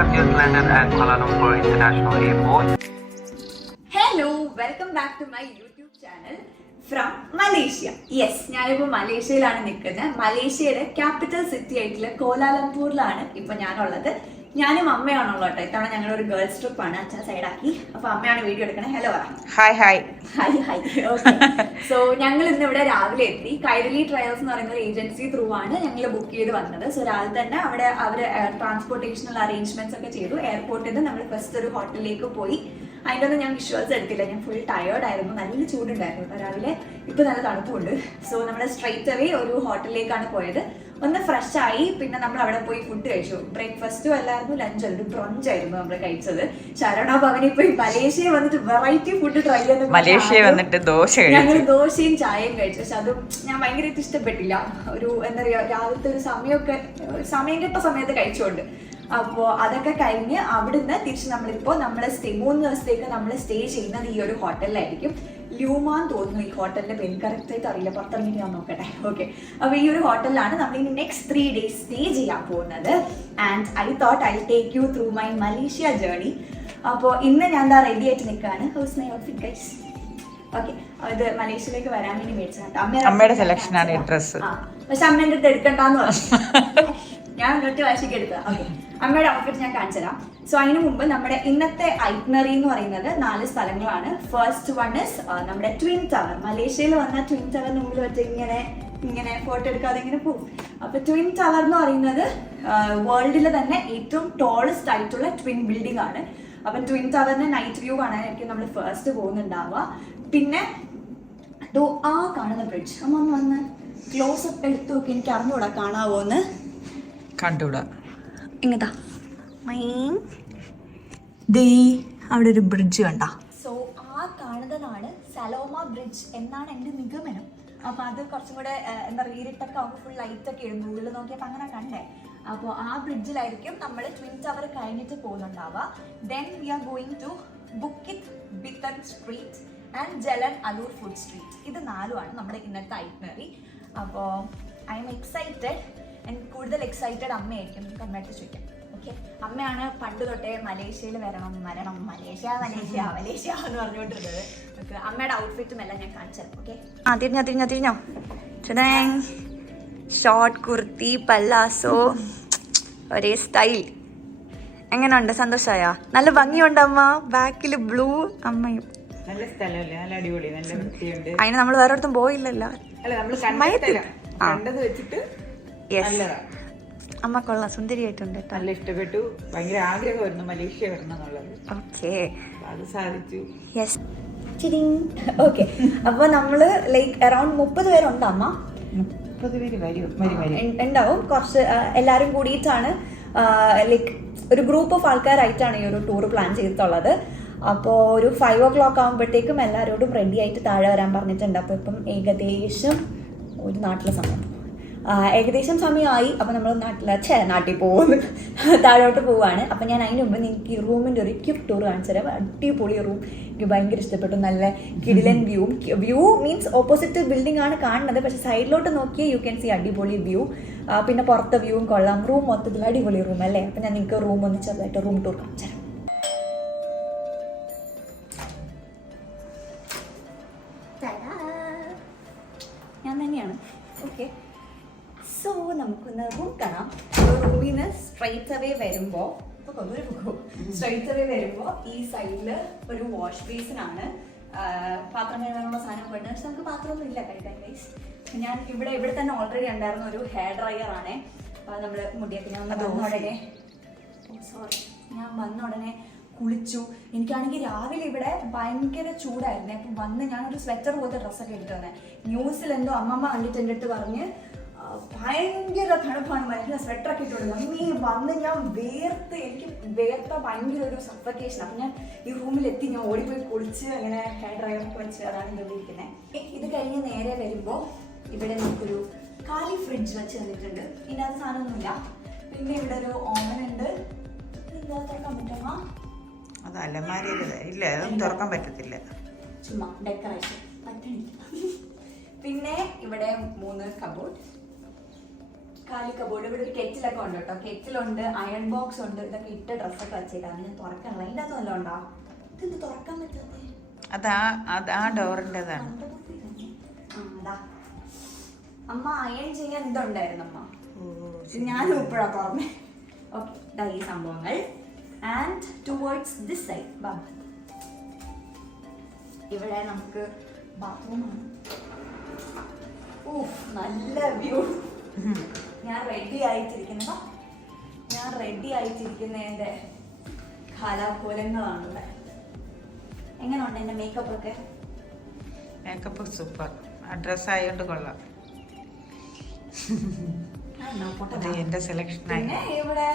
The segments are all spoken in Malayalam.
have just landed at Kuala Lumpur International Airport. Hello, welcome back to my YouTube channel from Malaysia. Yes, ഞാനിപ്പോൾ മലേഷ്യയിലാണ് നിൽക്കുന്നത്. മലേഷ്യയുടെ ക്യാപിറ്റൽ സിറ്റി ആയിട്ടുള്ള കോലാലംപൂരിലാണ് ഇപ്പോൾ ഞാനുള്ളത്. ഞാനും അമ്മയാണുള്ളത് കേട്ടോ. ഇത്തവണ ഞങ്ങളൊരു ഗേൾസ് ട്രിപ്പ് ആണ്. അച്ഛൻ സൈഡാക്കി. അപ്പോൾ അമ്മയാണ് വീഡിയോ എടുക്കണേ. ഹലോ പറ. Hi hi hi hi. Okay. So ഞങ്ങൾ ഇന്ന് ഇവിടെ രാവിലെ എത്തി. കൈരളി ട്രയൽസ് എന്ന് പറയുന്ന ഒരു ഏജൻസി ത്രൂ ആണ് ഞങ്ങൾ ബുക്ക് ചെയ്ത് വന്നത്. സോ രാവിലെ തന്നെ അവിടെ അവർ ട്രാൻസ്പോർട്ടേഷനുള്ള അറേഞ്ച്മെന്റ്സ് ഒക്കെ ചെയ്തു. എയർപോർട്ടിൽ നിന്ന് നമ്മൾ ഫസ്റ്റ് ഒരു ഹോട്ടലിലേക്ക് പോയി. അതിൻ്റെ ഒന്നും ഞാൻ വിഷ്വൽസ് എടുത്തില്ല. ഞാൻ ഫുൾ ടയേർഡ് ആയിരുന്നു. നല്ല ചൂടുണ്ടായിരുന്നു കേട്ടോ രാവിലെ. ഇപ്പം നല്ല തണുപ്പുണ്ട്. സോ നമ്മൾ സ്ട്രൈറ്റ് അവേ ഒരു ഹോട്ടലിലേക്കാണ് പോയത്. ഒന്ന് ഫ്രഷ് ആയി. പിന്നെ നമ്മൾ അവിടെ പോയി ഫുഡ് കഴിച്ചു. ബ്രേക്ക്ഫാസ്റ്റും അല്ലായിരുന്നു, ലഞ്ച് ഒരു ബ്രഞ്ച് ആയിരുന്നു നമ്മൾ കഴിച്ചത്. ശരണ ഭവനിൽ പോയി മലേഷ്യയിൽ വന്നിട്ട് വെറൈറ്റി ഫുഡ് ട്രൈ ചെയ്ത് മലേഷ്യ വന്നിട്ട് ഞങ്ങൾ ദോശയും ചായയും കഴിച്ചു. പക്ഷെ അതും ഞാൻ ഭയങ്കരമായിട്ട് ഇഷ്ടപ്പെട്ടില്ല. ഒരു എന്താ പറയുക, രാവിലത്തെ ഒരു സമയം കിട്ട സമയത്ത് കഴിച്ചുകൊണ്ട്. അപ്പോൾ അതൊക്കെ കഴിഞ്ഞ് അവിടുന്ന് തിരിച്ച് നമ്മളിപ്പോൾ നമ്മൾ 3 ദിവസത്തേക്ക് നമ്മൾ സ്റ്റേ ചെയ്യുന്നത് ഈ ഒരു ഹോട്ടലിലായിരിക്കും. ല്യൂമാൻ തോന്നുന്നു ഈ ഹോട്ടലിന്റെ പേര്, കറക്റ്റ് ആയിട്ട് അറിയില്ല, പുറത്തിറങ്ങിയിട്ട് ഞാൻ നോക്കട്ടെ. ഓക്കെ, അപ്പോൾ ഈ ഒരു ഹോട്ടലിലാണ് നമ്മൾ ഇനി നെക്സ്റ്റ് 3 days സ്റ്റേ ചെയ്യാൻ പോകുന്നത്. And I thought I take you through my Malaysia journey. അപ്പോൾ ഇന്ന് ഞാൻ എന്താ റെഡി ആയിട്ട് നിൽക്കുകയാണ്. House my outfit guys. Okay, അത് മലേഷ്യയിലേക്ക് വരാൻ വേണ്ടി മേടിച്ചതാണ്. അമ്മയുടെ സെലക്ഷൻ ആണ് ഈ ഡ്രസ്സ്. പക്ഷെ അമ്മേൻ്റെ അടുത്ത് എടുക്കണ്ടെന്ന് പറഞ്ഞു. ഞാൻ ഒറ്റ വാശിക്ക് എടുത്തത്. ഓക്കെ, അമ്മയുടെ ഔട്ട്ഫിറ്റ് ഞാൻ കാണിച്ചു തരാം. സോ അതിന് മുമ്പ് നമ്മുടെ ഇന്നത്തെ ഐറ്റ്നറി എന്ന് പറയുന്നത് 4 സ്ഥലങ്ങളാണ്. ഫസ്റ്റ് വൺ ഇസ് നമ്മുടെ ട്വിൻ ടവർ. മലേഷ്യയിൽ വന്ന ട്വിൻ ടവറിന് മുമ്പിൽ വെച്ച് ഇങ്ങനെ ഫോട്ടോ എടുക്കാതെ ഇങ്ങനെ പോകും. അപ്പൊ ട്വിൻ ടവർ എന്ന് പറയുന്നത് വേൾഡിലെ തന്നെ ഏറ്റവും ടോളസ്റ്റ് ആയിട്ടുള്ള ട്വിൻ ബിൽഡിംഗ് ആണ്. അപ്പൊ ട്വിൻ ടവറിന്റെ നൈറ്റ് വ്യൂ കാണാനായിരിക്കും നമ്മൾ ഫസ്റ്റ് പോകുന്നുണ്ടാവുക. പിന്നെ ആ കാണുന്ന ബ്രിഡ്ജ്, അമ്മ വന്ന് ക്ലോസ് അപ്പ് എടുത്തു നോക്കി. എനിക്ക് അറിഞ്ഞൂടാ കാണാവോന്ന്. കണ്ടൂടാ. ഇങ്ങതാ അവിടെ ഒരു ബ്രിഡ്ജ് കണ്ട. സോ ആ കാണുന്നതാണ് സലോമ ബ്രിഡ്ജ് എന്നാണ് എൻ്റെ നിഗമനം. അപ്പോൾ അത് കുറച്ചും കൂടെ എന്താ പറയുക, ഇരുട്ടൊക്കെ ആകുമ്പോൾ ഫുൾ ലൈറ്റൊക്കെ ഇടും. ഗൂഗിളിൽ നോക്കിയപ്പോൾ അങ്ങനെ കണ്ടേ. അപ്പോൾ ആ ബ്രിഡ്ജിലായിരിക്കും നമ്മൾ ട്വിൻ ടവർ കഴിഞ്ഞിട്ട് പോകുന്നുണ്ടാവുക. Then we are going to Bukit Bintang street and Jalan Alor food street. ഇത് 4ആണ് നമ്മുടെ ഇന്നത്തെ ഐറ്റ്നറി. അപ്പോൾ ഐ എം എക്സൈറ്റഡ്. എനിക്ക് കൂടുതൽ എക്സൈറ്റഡ് അമ്മയായിരിക്കും. നമുക്ക് അമ്മയായിട്ട് ചോദിക്കാം. ഓക്കെ, അമ്മയാണ് പണ്ട് തൊട്ടേ മലേഷ്യയിൽ വരണം മലേഷ്യ എന്ന് പറഞ്ഞുകൊണ്ടിരുന്നത്. നമുക്ക് അമ്മയുടെ ഔട്ട്ഫിറ്റും എല്ലാം ഞാൻ കാണിച്ചു തരാം. ഓക്കെ, തിരിഞ്ഞോ ഷോർട്ട് കുർത്തി പല്ലാസോ ഒരേ സ്റ്റൈൽ. എങ്ങനെയുണ്ട്? സന്തോഷമായ? നല്ല ഭംഗിയുണ്ട് അമ്മ. ബാക്കിൽ ബ്ലൂ അമ്മയും. നല്ല സ്ഥലമല്ലേ, നല്ല അടിപൊളി, നല്ല വൃത്തിയുണ്ട്. അതിന് നമ്മൾ വേറെ ഒരിടത്തും പോയില്ലല്ലോ. അമ്മ കൊള്ളാം, സുന്ദരിയായിട്ടുണ്ട്. നല്ല ഇഷ്ടപ്പെട്ടു. ഭയങ്കര ആഗ്രഹമായിരുന്നു മലേഷ്യ വരണം എന്നുള്ളത്. ഓക്കെ, അത് സാധിച്ചു. യെസ്. ഓക്കെ, അപ്പൊ നമ്മള് ലൈക്ക് അറൌണ്ട് 30 പേരുണ്ട് അമ്മ. 30 പേര് ഉണ്ടാവും. കുറച്ച് എല്ലാരും കൂടിയിട്ടാണ് ലൈക്ക് ഒരു ഗ്രൂപ്പ് ഓഫ് ആൾക്കാരായിട്ടാണ് ഈ ഒരു ടൂർ പ്ലാൻ ചെയ്തിട്ടുള്ളത്. അപ്പോൾ ഒരു 5 o'clock ആകുമ്പോഴത്തേക്കും എല്ലാവരോടും റെഡി ആയിട്ട് താഴെ വരാൻ പറഞ്ഞിട്ടുണ്ട്. അപ്പോൾ ഇപ്പം ഏകദേശം ഒരു നാട്ടിലെ സമയം ഏകദേശം സമയമായി. അപ്പോൾ നമ്മൾ നാട്ടിൽ പോകുന്നു, താഴോട്ട് പോവുകയാണ്. അപ്പോൾ ഞാൻ അതിന് മുമ്പ് നിങ്ങൾക്ക് ഈ റൂമിൻ്റെ ഒരു ക്യൂട്ട് ടൂർ കാണിച്ചു തരാം. അടിപൊളി റൂം, എനിക്ക് ഭയങ്കര ഇഷ്ടപ്പെട്ടു. നല്ല കിടിലൻ വ്യൂ മീൻസ് ഓപ്പോസിറ്റ് ബിൽഡിംഗ് ആണ് കാണുന്നത്. പക്ഷേ സൈഡിലോട്ട് നോക്കിയാൽ യു ക്യാൻ സി അടിപൊളി വ്യൂ. പിന്നെ പുറത്തെ വ്യൂവും കൊള്ളാം. റൂം മൊത്തത്തിൽ അടിപൊളി റൂം അല്ലേ. അപ്പോൾ ഞാൻ നിങ്ങൾക്ക് റൂം ഒന്ന് ചെറുതായിട്ട് റൂം ടൂർ കാണിച്ചു തരാം. ഞാൻ തന്നെയാണ്. ഓക്കെ, സോ നമുക്കൊന്ന് റൂം കാണാം. റൂമിൽ നിന്ന് സ്ട്രൈറ്റ് അവേ വരുമ്പോൾ ഈ സൈഡിൽ ഒരു വാഷ് ബേസിനാണ്. പാത്രം കഴുകാനുള്ള സാധനം പോയിട്ട്, പക്ഷെ നമുക്ക് പാത്രമൊന്നും ഇല്ല കഴിക്കാൻ ഗൈസ്. ഞാൻ ഇവിടെ തന്നെ ഓൾറെഡി ഉണ്ടായിരുന്ന ഒരു ഹെയർ ഡ്രയർ ആണ്. നമ്മൾ മുടിയൊക്കെ ഞാൻ വന്ന ഉടനെ കുളിച്ചു. എനിക്കാണെങ്കിൽ രാവിലെ ഇവിടെ ഭയങ്കര ചൂടായിരുന്നു. അപ്പം വന്ന് ഞാനൊരു സ്വെറ്റർ പോലത്തെ ഡ്രസ്സൊക്കെ എടുത്തു തന്നെ. ന്യൂസിൽ എന്തോ അമ്മമ്മ കണ്ടിട്ട് എൻ്റെ അടുത്ത് പറഞ്ഞ് ഭയങ്കര തണുപ്പാണ്, മനുഷ്യ സ്വെറ്ററൊക്കെ ഇട്ടുള്ളത്. അമ്മീ വന്ന് ഞാൻ എനിക്ക് വേർത്ത ഭയങ്കര ഒരു സഫക്കേഷൻ. അപ്പം ഞാൻ ഈ റൂമിലെത്തി, ഞാൻ ഓടിപ്പോയി കുളിച്ച് അങ്ങനെ ഹെയർ ഡ്രയറൊക്കെ വെച്ച് അതാണ് ഇവിടെ ഇരിക്കുന്നത്. ഇത് കഴിഞ്ഞ് നേരെ വരുമ്പോൾ ഇവിടെ നമുക്കൊരു കാലി ഫ്രിഡ്ജ് വെച്ച് തന്നിട്ടുണ്ട്. ഇതിനകത്ത് സാധനമൊന്നുമില്ല. പിന്നെ ഇവിടെ ഒരു ഓവൻ ഉണ്ട്. എന്താ തുറക്കാൻ പറ്റുമോ? അത് അലമാരയില് ഇല്ല, അതൊന്നും തുറക്കാൻ പറ്റത്തില്ല, ചുമ്മാ ഡെക്കറേഷൻ പറ്റണില്ല. പിന്നെ ഇവിടെ 3 കബോർഡ് കാലി കബോർഡ്. ഇവിടെ ഒരു കെറ്റിലൊക്കെ ഉണ്ട് കേട്ടോ. കെറ്റിലുണ്ട്, അയൺ ബോക്സ് ഉണ്ട്. ഇതൊക്കെ ഇട്ട ഡ്രസ്സൊക്കെ വെച്ചേക്കാണ്. ഞാൻ തുറക്കാനുള്ള അതിൻ്റെ അകത്ത് വല്ലതും ഉണ്ടോ? ഇതെന്ത് തുറക്കാൻ പറ്റാത്തേ? അതാ ഡോറിൻ്റെതാണ്. അതാ അമ്മ അയൺ ചെയ്യാൻ ഇതുണ്ടായിരുന്നു അമ്മ. ഞാനും ഇപ്പോഴാ തുറന്നേ. ഓക്കെ, ഇതാ ഈ സംഭവങ്ങൾ. ആൻഡ് ടുവേർഡ്സ് ദിസ് സൈഡ് ഇവിടെ നമുക്ക് ബാത്റൂമാണ്. നല്ല വ്യൂ. ഞാൻ റെഡി ആയിട്ടിരിക്കുന്നതിന്റെ കലാകൂലങ്ങളാണ് ഇവിടെ. എങ്ങനെയുണ്ട് എന്റെ മേക്കപ്പ് ഒക്കെ? Makeup super. ഡ്രസ് ആയോണ്ട് കൊള്ളാം. എന്റെ സെലക്ഷൻ. പിന്നെ ഇവിടെ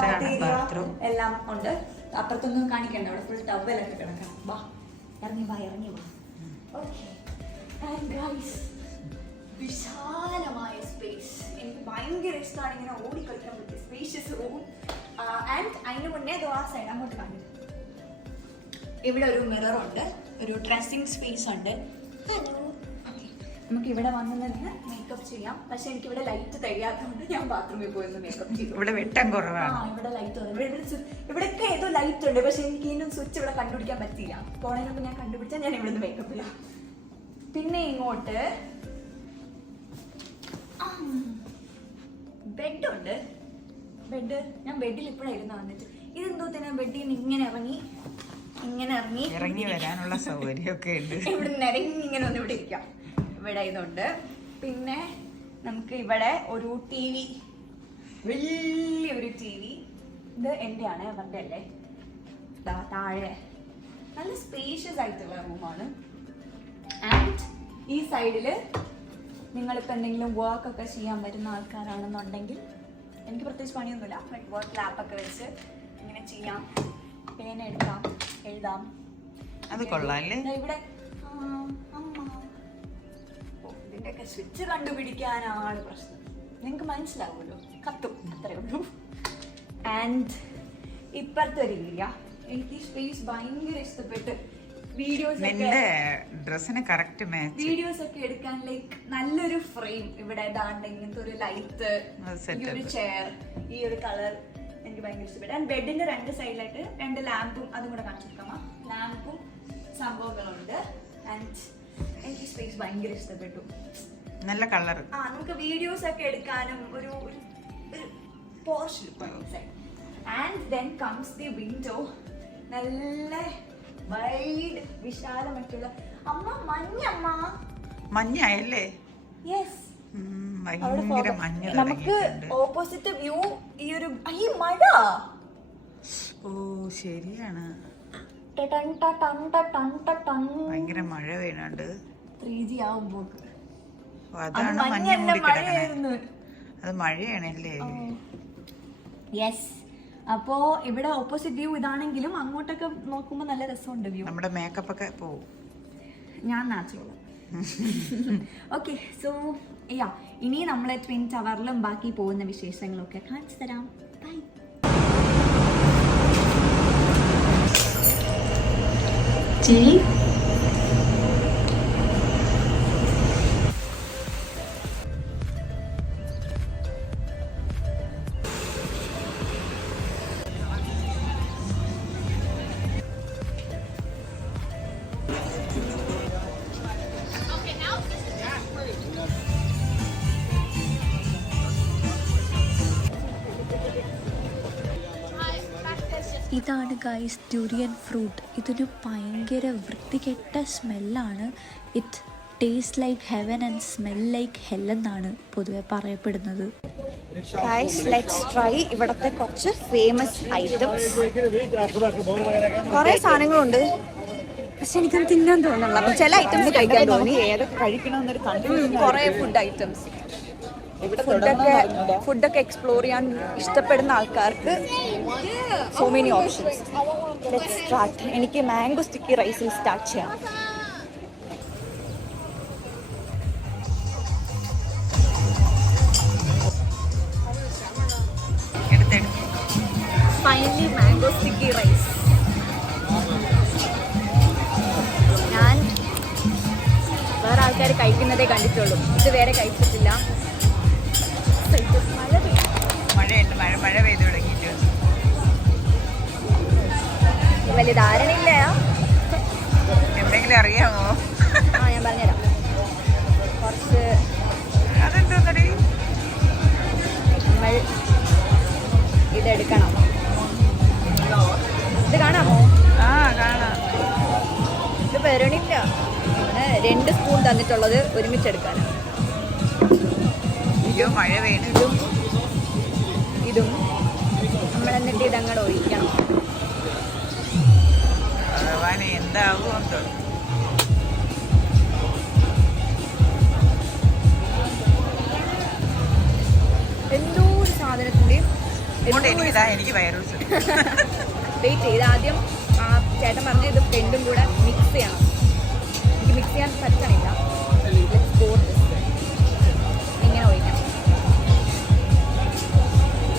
ബാത്റൂം എല്ലാം ഉണ്ട്. അപ്പുറത്തൊന്നും കാണിക്കണ്ട. അവിടെ ഫുൾ ടവലൊക്കെ കിടക്കാം. വാ ഇറങ്ങി വാ. ഓക്കെ, വിശാലമായ സ്പേസ്. എനിക്ക് ഭയങ്കര ഇഷ്ടമാണ് ഇങ്ങനെ ഓടിക്കളിക്കാൻ പറ്റിയ സ്പേഷ്യസ് റൂം. ആൻഡ് അതിന് മുന്നേ ആ സൈഡ് അങ്ങോട്ട് കാണിക്കും. ഇവിടെ ഒരു മിറർ ഉണ്ട്, ഒരു ഡ്രസ്സിംഗ് സ്പേസ് ഉണ്ട്. നമുക്ക് ഇവിടെ വന്ന് നിന്ന് മേക്കപ്പ് ചെയ്യാം. പക്ഷെ എനിക്ക് ഇവിടെ ലൈറ്റ് തികയാത്തതുകൊണ്ട് ഞാൻ ബാത്റൂമിൽ പോയിരുന്നു മേക്കപ്പ് ചെയ്തു. ഇവിടെ വെട്ടം കുറവാണ്. ഇവിടെ ലൈറ്റ് ഇവിടെയൊക്കെ ഏതോ ലൈറ്റ് ഉണ്ട്. പക്ഷെ എനിക്ക് ഇതിനും സ്വിച്ച് ഇവിടെ കണ്ടുപിടിക്കാൻ പറ്റില്ല. പോണതിനൊക്കെ ഞാൻ കണ്ടുപിടിച്ചാൽ ഞാൻ ഇവിടുന്ന് മേക്കപ്പ് ചെയ്യാം. പിന്നെ ഇങ്ങോട്ട് ബെഡുണ്ട്. ഞാൻ ബെഡിൽ ഇപ്പോഴായിരുന്നു വന്നിട്ട്. ഇതെന്തോ തന്നെ ബെഡിൽ നിന്ന് ഇങ്ങനെ ഇറങ്ങി വരാനുള്ള സൗകര്യമൊക്കെ ഉണ്ട്. ഇവിടുന്ന് ഇങ്ങനെ ഒന്ന് ഇവിടെ ഇരിക്കാം. ഇവിടെ ഇതുണ്ട്. പിന്നെ നമുക്ക് ഇവിടെ ഒരു ടി വി, വലിയൊരു ടി വി. ഇത് എന്റെയാണ്, അവരുടെ അല്ലേ. താഴെ നല്ല സ്പേഷ്യസ് ആയിട്ടുള്ള റൂമാണ്. ആൻഡ് ഈ സൈഡില് നിങ്ങളിപ്പോൾ എന്തെങ്കിലും വർക്ക് ഒക്കെ ചെയ്യാൻ വരുന്ന ആൾക്കാരാണെന്നുണ്ടെങ്കിൽ, എനിക്ക് പ്രത്യേകിച്ച് പണിയൊന്നുമില്ല, വർക്ക് ലാപ്പൊക്കെ വെച്ച് ഇങ്ങനെ ചെയ്യാം. പേന എടുക്കാം, എഴുതാം. അത് കൊള്ളാല്ലേ. ഇവിടെ ഇതിൻ്റെയൊക്കെ സ്വിച്ച് കണ്ടുപിടിക്കാനാണ് പ്രശ്നം. നിങ്ങൾക്ക് മനസ്സിലാവുമല്ലോ, കത്തും, അത്രേ ഉള്ളൂ. ആൻഡ് ഇപ്പുറത്തെ ഒരു ഏരിയ. എനിക്ക് ഈ സ്പേസ് ഭയങ്കര ഇഷ്ടപ്പെട്ട്. വീഡിയോസ് ഒക്കെ എടുക്കാൻ ലൈക്ക് നല്ലൊരു ഫ്രെയിം. ഇവിടെ ഏതാണ്ട് ഇങ്ങനത്തെ ഒരു ലൈറ്റ്, ഈ ഒരു ചെയർ, ഈ ഒരു കളർ എനിക്ക് ഭയങ്കര ഇഷ്ടപ്പെട്ടു. ആൻഡ് ബെഡിന്റെ രണ്ട് സൈഡിലായിട്ട് 2 ലാമ്പും, അതും കൂടെ കാണിച്ചിരിക്കാം. ലാമ്പും സംഭവങ്ങളുണ്ട്. ആൻഡ് എനിക്ക് സ്പേസ് ഭയങ്കര ഇഷ്ടപ്പെട്ടു. നല്ല കളർ. നമുക്ക് വീഡിയോസ് ഒക്കെ എടുക്കാനും ഒരു porch. And then comes the window. നല്ല വൈഡ് വിശാലമായിട്ടുള്ള. മഞ്ഞായല്ലേ? യെസ്, ഭയങ്കര മഞ്ഞ്. നമുക്ക് ഓപ്പോസിറ്റ് വ്യൂ ഈ മഴ. ഓ ശരിയാണ്, ഭയങ്കര മഴ വീണുണ്ട്. 3G ആവുമ്പോ അതാണ് മഞ്ഞ മൂടി കിടക്കുന്നത്. അത് മഴയാണല്ലേ? യെസ്. അപ്പോ ഇവിടെ ഓപ്പോസിറ്റ് വ്യൂ ഇതാണെങ്കിലും അങ്ങോട്ടൊക്കെ നോക്കുമ്പോ നല്ല രസമുണ്ട് വ്യൂ. നമ്മുടെ മേക്കപ്പ് ഒക്കെ പോവും. ഞാൻ നാച്ചുറൽ. ഓക്കെ, സോ ഇനി നമ്മളെ ട്വിൻ ടവറിലും ബാക്കി പോകുന്ന വിശേഷങ്ങളൊക്കെ കാണിച്ചു തരാം. ബൈ. ചിരി. ഇതാണ് ഗൈസ് ഡ്യൂറിയൻ ഫ്രൂട്ട്. ഇതൊരു ഭയങ്കര വൃത്തികെട്ട സ്മെല്ലാണ്. It taste like heaven and smell like hell എന്നാണ് പൊതുവെ പറയപ്പെടുന്നത്. ലെറ്റ്സ് ട്രൈ ഇവിടുത്തെ കുറച്ച് ഫേമസ് ഐറ്റംസ്. കുറേ സാധനങ്ങളുണ്ട്, പക്ഷെ എനിക്കത് തിന്നാൻ തോന്നുന്നില്ല. അപ്പം ചില ഐറ്റംസ് കഴിക്കാൻ തോന്നി. ഏതൊക്കെ കഴിക്കണമെന്നൊരു കൺഫ്യൂഷൻ. കുറേ ഫുഡ് ഐറ്റംസ്. ഫുഡൊക്കെ എക്സ്പ്ലോർ ചെയ്യാൻ ഇഷ്ടപ്പെടുന്ന ആൾക്കാർക്ക് so many options. Let's start. എനിക്ക് മാംഗോ സ്റ്റിക്കി റൈസിൽ സ്റ്റാർട്ട് ചെയ്യാം. Finally mango sticky rice. ഞാൻ വേറെ ആൾക്കാർ കഴിക്കുന്നതേ കണ്ടിട്ടുള്ളൂ, ഇത് വേറെ കഴിച്ചിട്ടില്ല. മഴ പെയ്തു തുടങ്ങിയിട്ട് വലിയ ധാരണയില്ല. എന്തെങ്കിലും അറിയാമോ? ഞാൻ പറഞ്ഞുതരാം. കുറച്ച് അതെന്തോന്നടി നമ്മൾ ഇതെടുക്കണം. ഇത് കാണാമോ? കാണാം. ഇത് വരണില്ല. അങ്ങനെ 2 സ്പൂൺ തന്നിട്ടുള്ളത് ഒരുമിച്ചെടുക്കാനാണ്. അയ്യോ മഴ പെയ്യുന്നു. ഇതും നമ്മൾ എന്നിട്ട് ഇതങ്ങോട്ട് ഒഴിക്കണം. ഭഗവാനെ എന്താകുമോ എന്തോ ഒരു സാധനത്തിൻ്റെ എനിക്ക് വൈറസ്. വെയിറ്റ് ചെയ്ത് ആദ്യം ആ ചേട്ടൻ പറഞ്ഞ ഇത് രണ്ടും കൂടെ മിക്സ് ചെയ്യണം. എനിക്ക് മിക്സ് ചെയ്യാൻ പറ്റണില്ല. ഇങ്ങനെ ഒഴിക്കണം.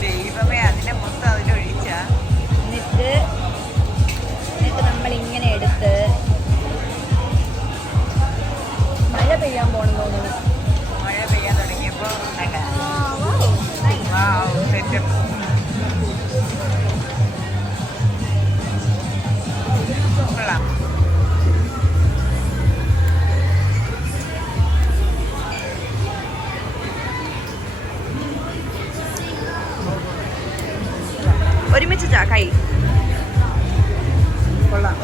ദൈവമേ അതിനെ മൊത്തം അതിലൊഴിച്ച എന്നിട്ട് നമ്മളിങ്ങനെ എടുത്ത് മഴ പെയ്യാൻ പോകണം തോന്നുന്നു. മഴ പെയ്യാൻ തുടങ്ങിയപ്പോൾ സെറ്റപ്പ്. കൊള്ളാം. ഒരുമിച്ചാ കൈ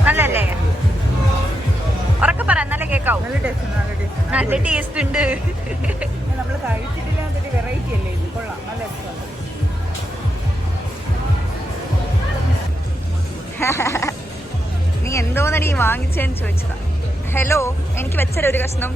നല്ലല്ലേ? ഉറക്കെ പറ, നല്ല കേക്കാവും. നല്ല ടേസ്റ്റ് ഉണ്ട്. നമ്മൾ കഴിച്ചിട്ടില്ലാത്തൊരു വെറൈറ്റി അല്ലേ ഇത്? കൊള്ളാം, നല്ല രസമാണ്. നീ എന്തോന്നടി വാങ്ങിച്ചേന്ന് ചോദിച്ചതാ. ഹലോ, എനിക്ക് വെച്ചല്ലോ ഒരു കഷ്ണം.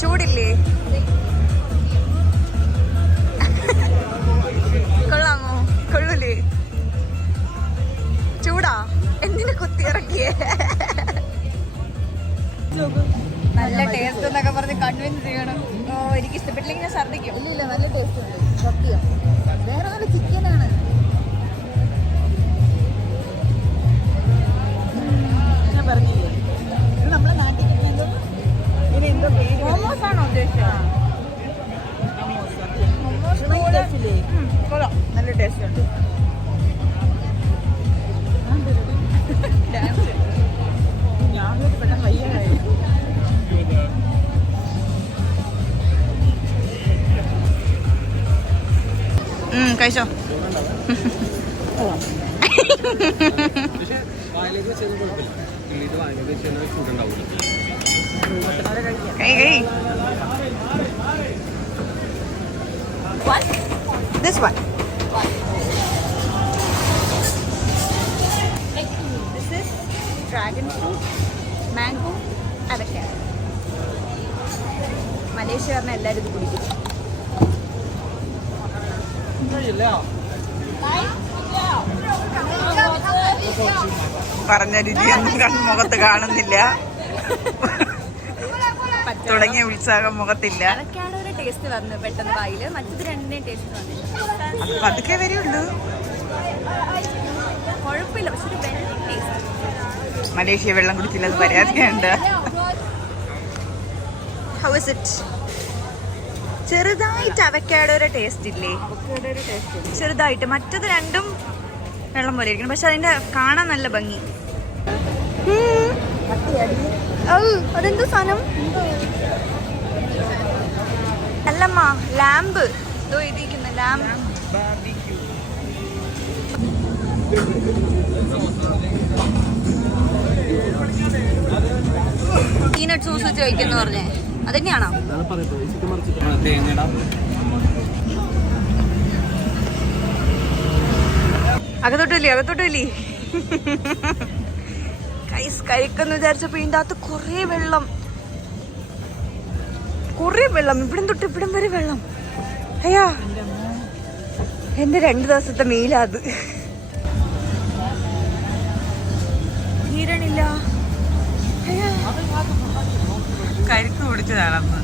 ചൂടില്ലേ? കൊള്ളാമോ? കൊള്ളൂലേ? ചൂടാ? എന്തിനെ കുത്തിയിറക്കിയേ? നല്ല ടേസ്റ്റ് എന്നൊക്കെ പറഞ്ഞ് കൺവിൻസ് ചെയ്യണം. ഓ, എനിക്ക് ഇഷ്ടപ്പെട്ടില്ലെങ്കിൽ ഞാൻ ഛർദ്ദിക്കും. ഇല്ല നല്ല ടേസ്റ്റ് ഉണ്ട്, സത്യം. വേറെ നല്ല ചിക്കനാണ്. ഞാൻ പറഞ്ഞില്ലേ ഇത് നമ്മളെ നാട്ടിൽ കിട്ടുന്നത്. ഇനി എന്തോ പേര് മോമോസ് ആണോ ഉദ്ദേശിച്ചത്? കൊള്ളാം, നല്ല ടേസ്റ്റ് ഉണ്ട്. ഞാൻ പെട്ടെന്ന് വയ്യായി. കഴിച്ചോ? This one. This is dragon fruit, mango, avocado. മലേഷ്യക്കാരനെ എല്ലാവരും ഇത് കുടിക്കും. പറഞ്ഞ രുചിയൊന്നും മുഖത്ത് കാണുന്നില്ല. തുടങ്ങിയ ഉത്സാഹം മുഖത്തില്ല. അവക്കാഡോയുടെ ടേസ്റ്റ് വന്നു പെട്ടെന്ന് വായില്. മറ്റത് രണ്ടിന്റെയും ടേസ്റ്റ് വന്നില്ല. അത് പതുക്കെ വരുള്ളൂ. കുഴപ്പമില്ല, പക്ഷെ ഒരു വെള്ളം ടേസ്റ്റ്. മലേഷ്യ വെള്ളം കുടിച്ചില്ലത് പരാതിയുണ്ട്. How is it? ചെറുതായിട്ട് അവക്കാഡോയുടെ ടേസ്റ്റ് ഇല്ലേ? ചെറുതായിട്ട്. മറ്റത് രണ്ടും വെള്ളം പോലെ ഇരിക്കണം, പക്ഷെ അതിന്റെ കാണാൻ നല്ല ഭംഗി. അതെന്തോ സാധനം? അല്ലമ്മ, ലാമ്പ്. ഇതോ ഇതിരിക്കുന്ന ലാമ്പ്. പീനട്ട് സോസ് വെച്ച് കഴിക്കുന്നു പറഞ്ഞേ, അതന്നെയാണോ? അകത്തോട്ടില്ലേ? അകത്തോട്ടില്ലേ? കഴിക്കെന്ന് വിചാരിച്ചപ്പോ ഇതിൻ്റെ അകത്ത് കുറേ വെള്ളം. ഇവിടം തൊട്ട് ഇവിടം വരെ വെള്ളം. അയ്യാ, എന്റെ 2 ദിവസത്തെ മീലാത്. തീരണില്ല. കരിക്ക് കുടിച്ചതാണെന്ന്.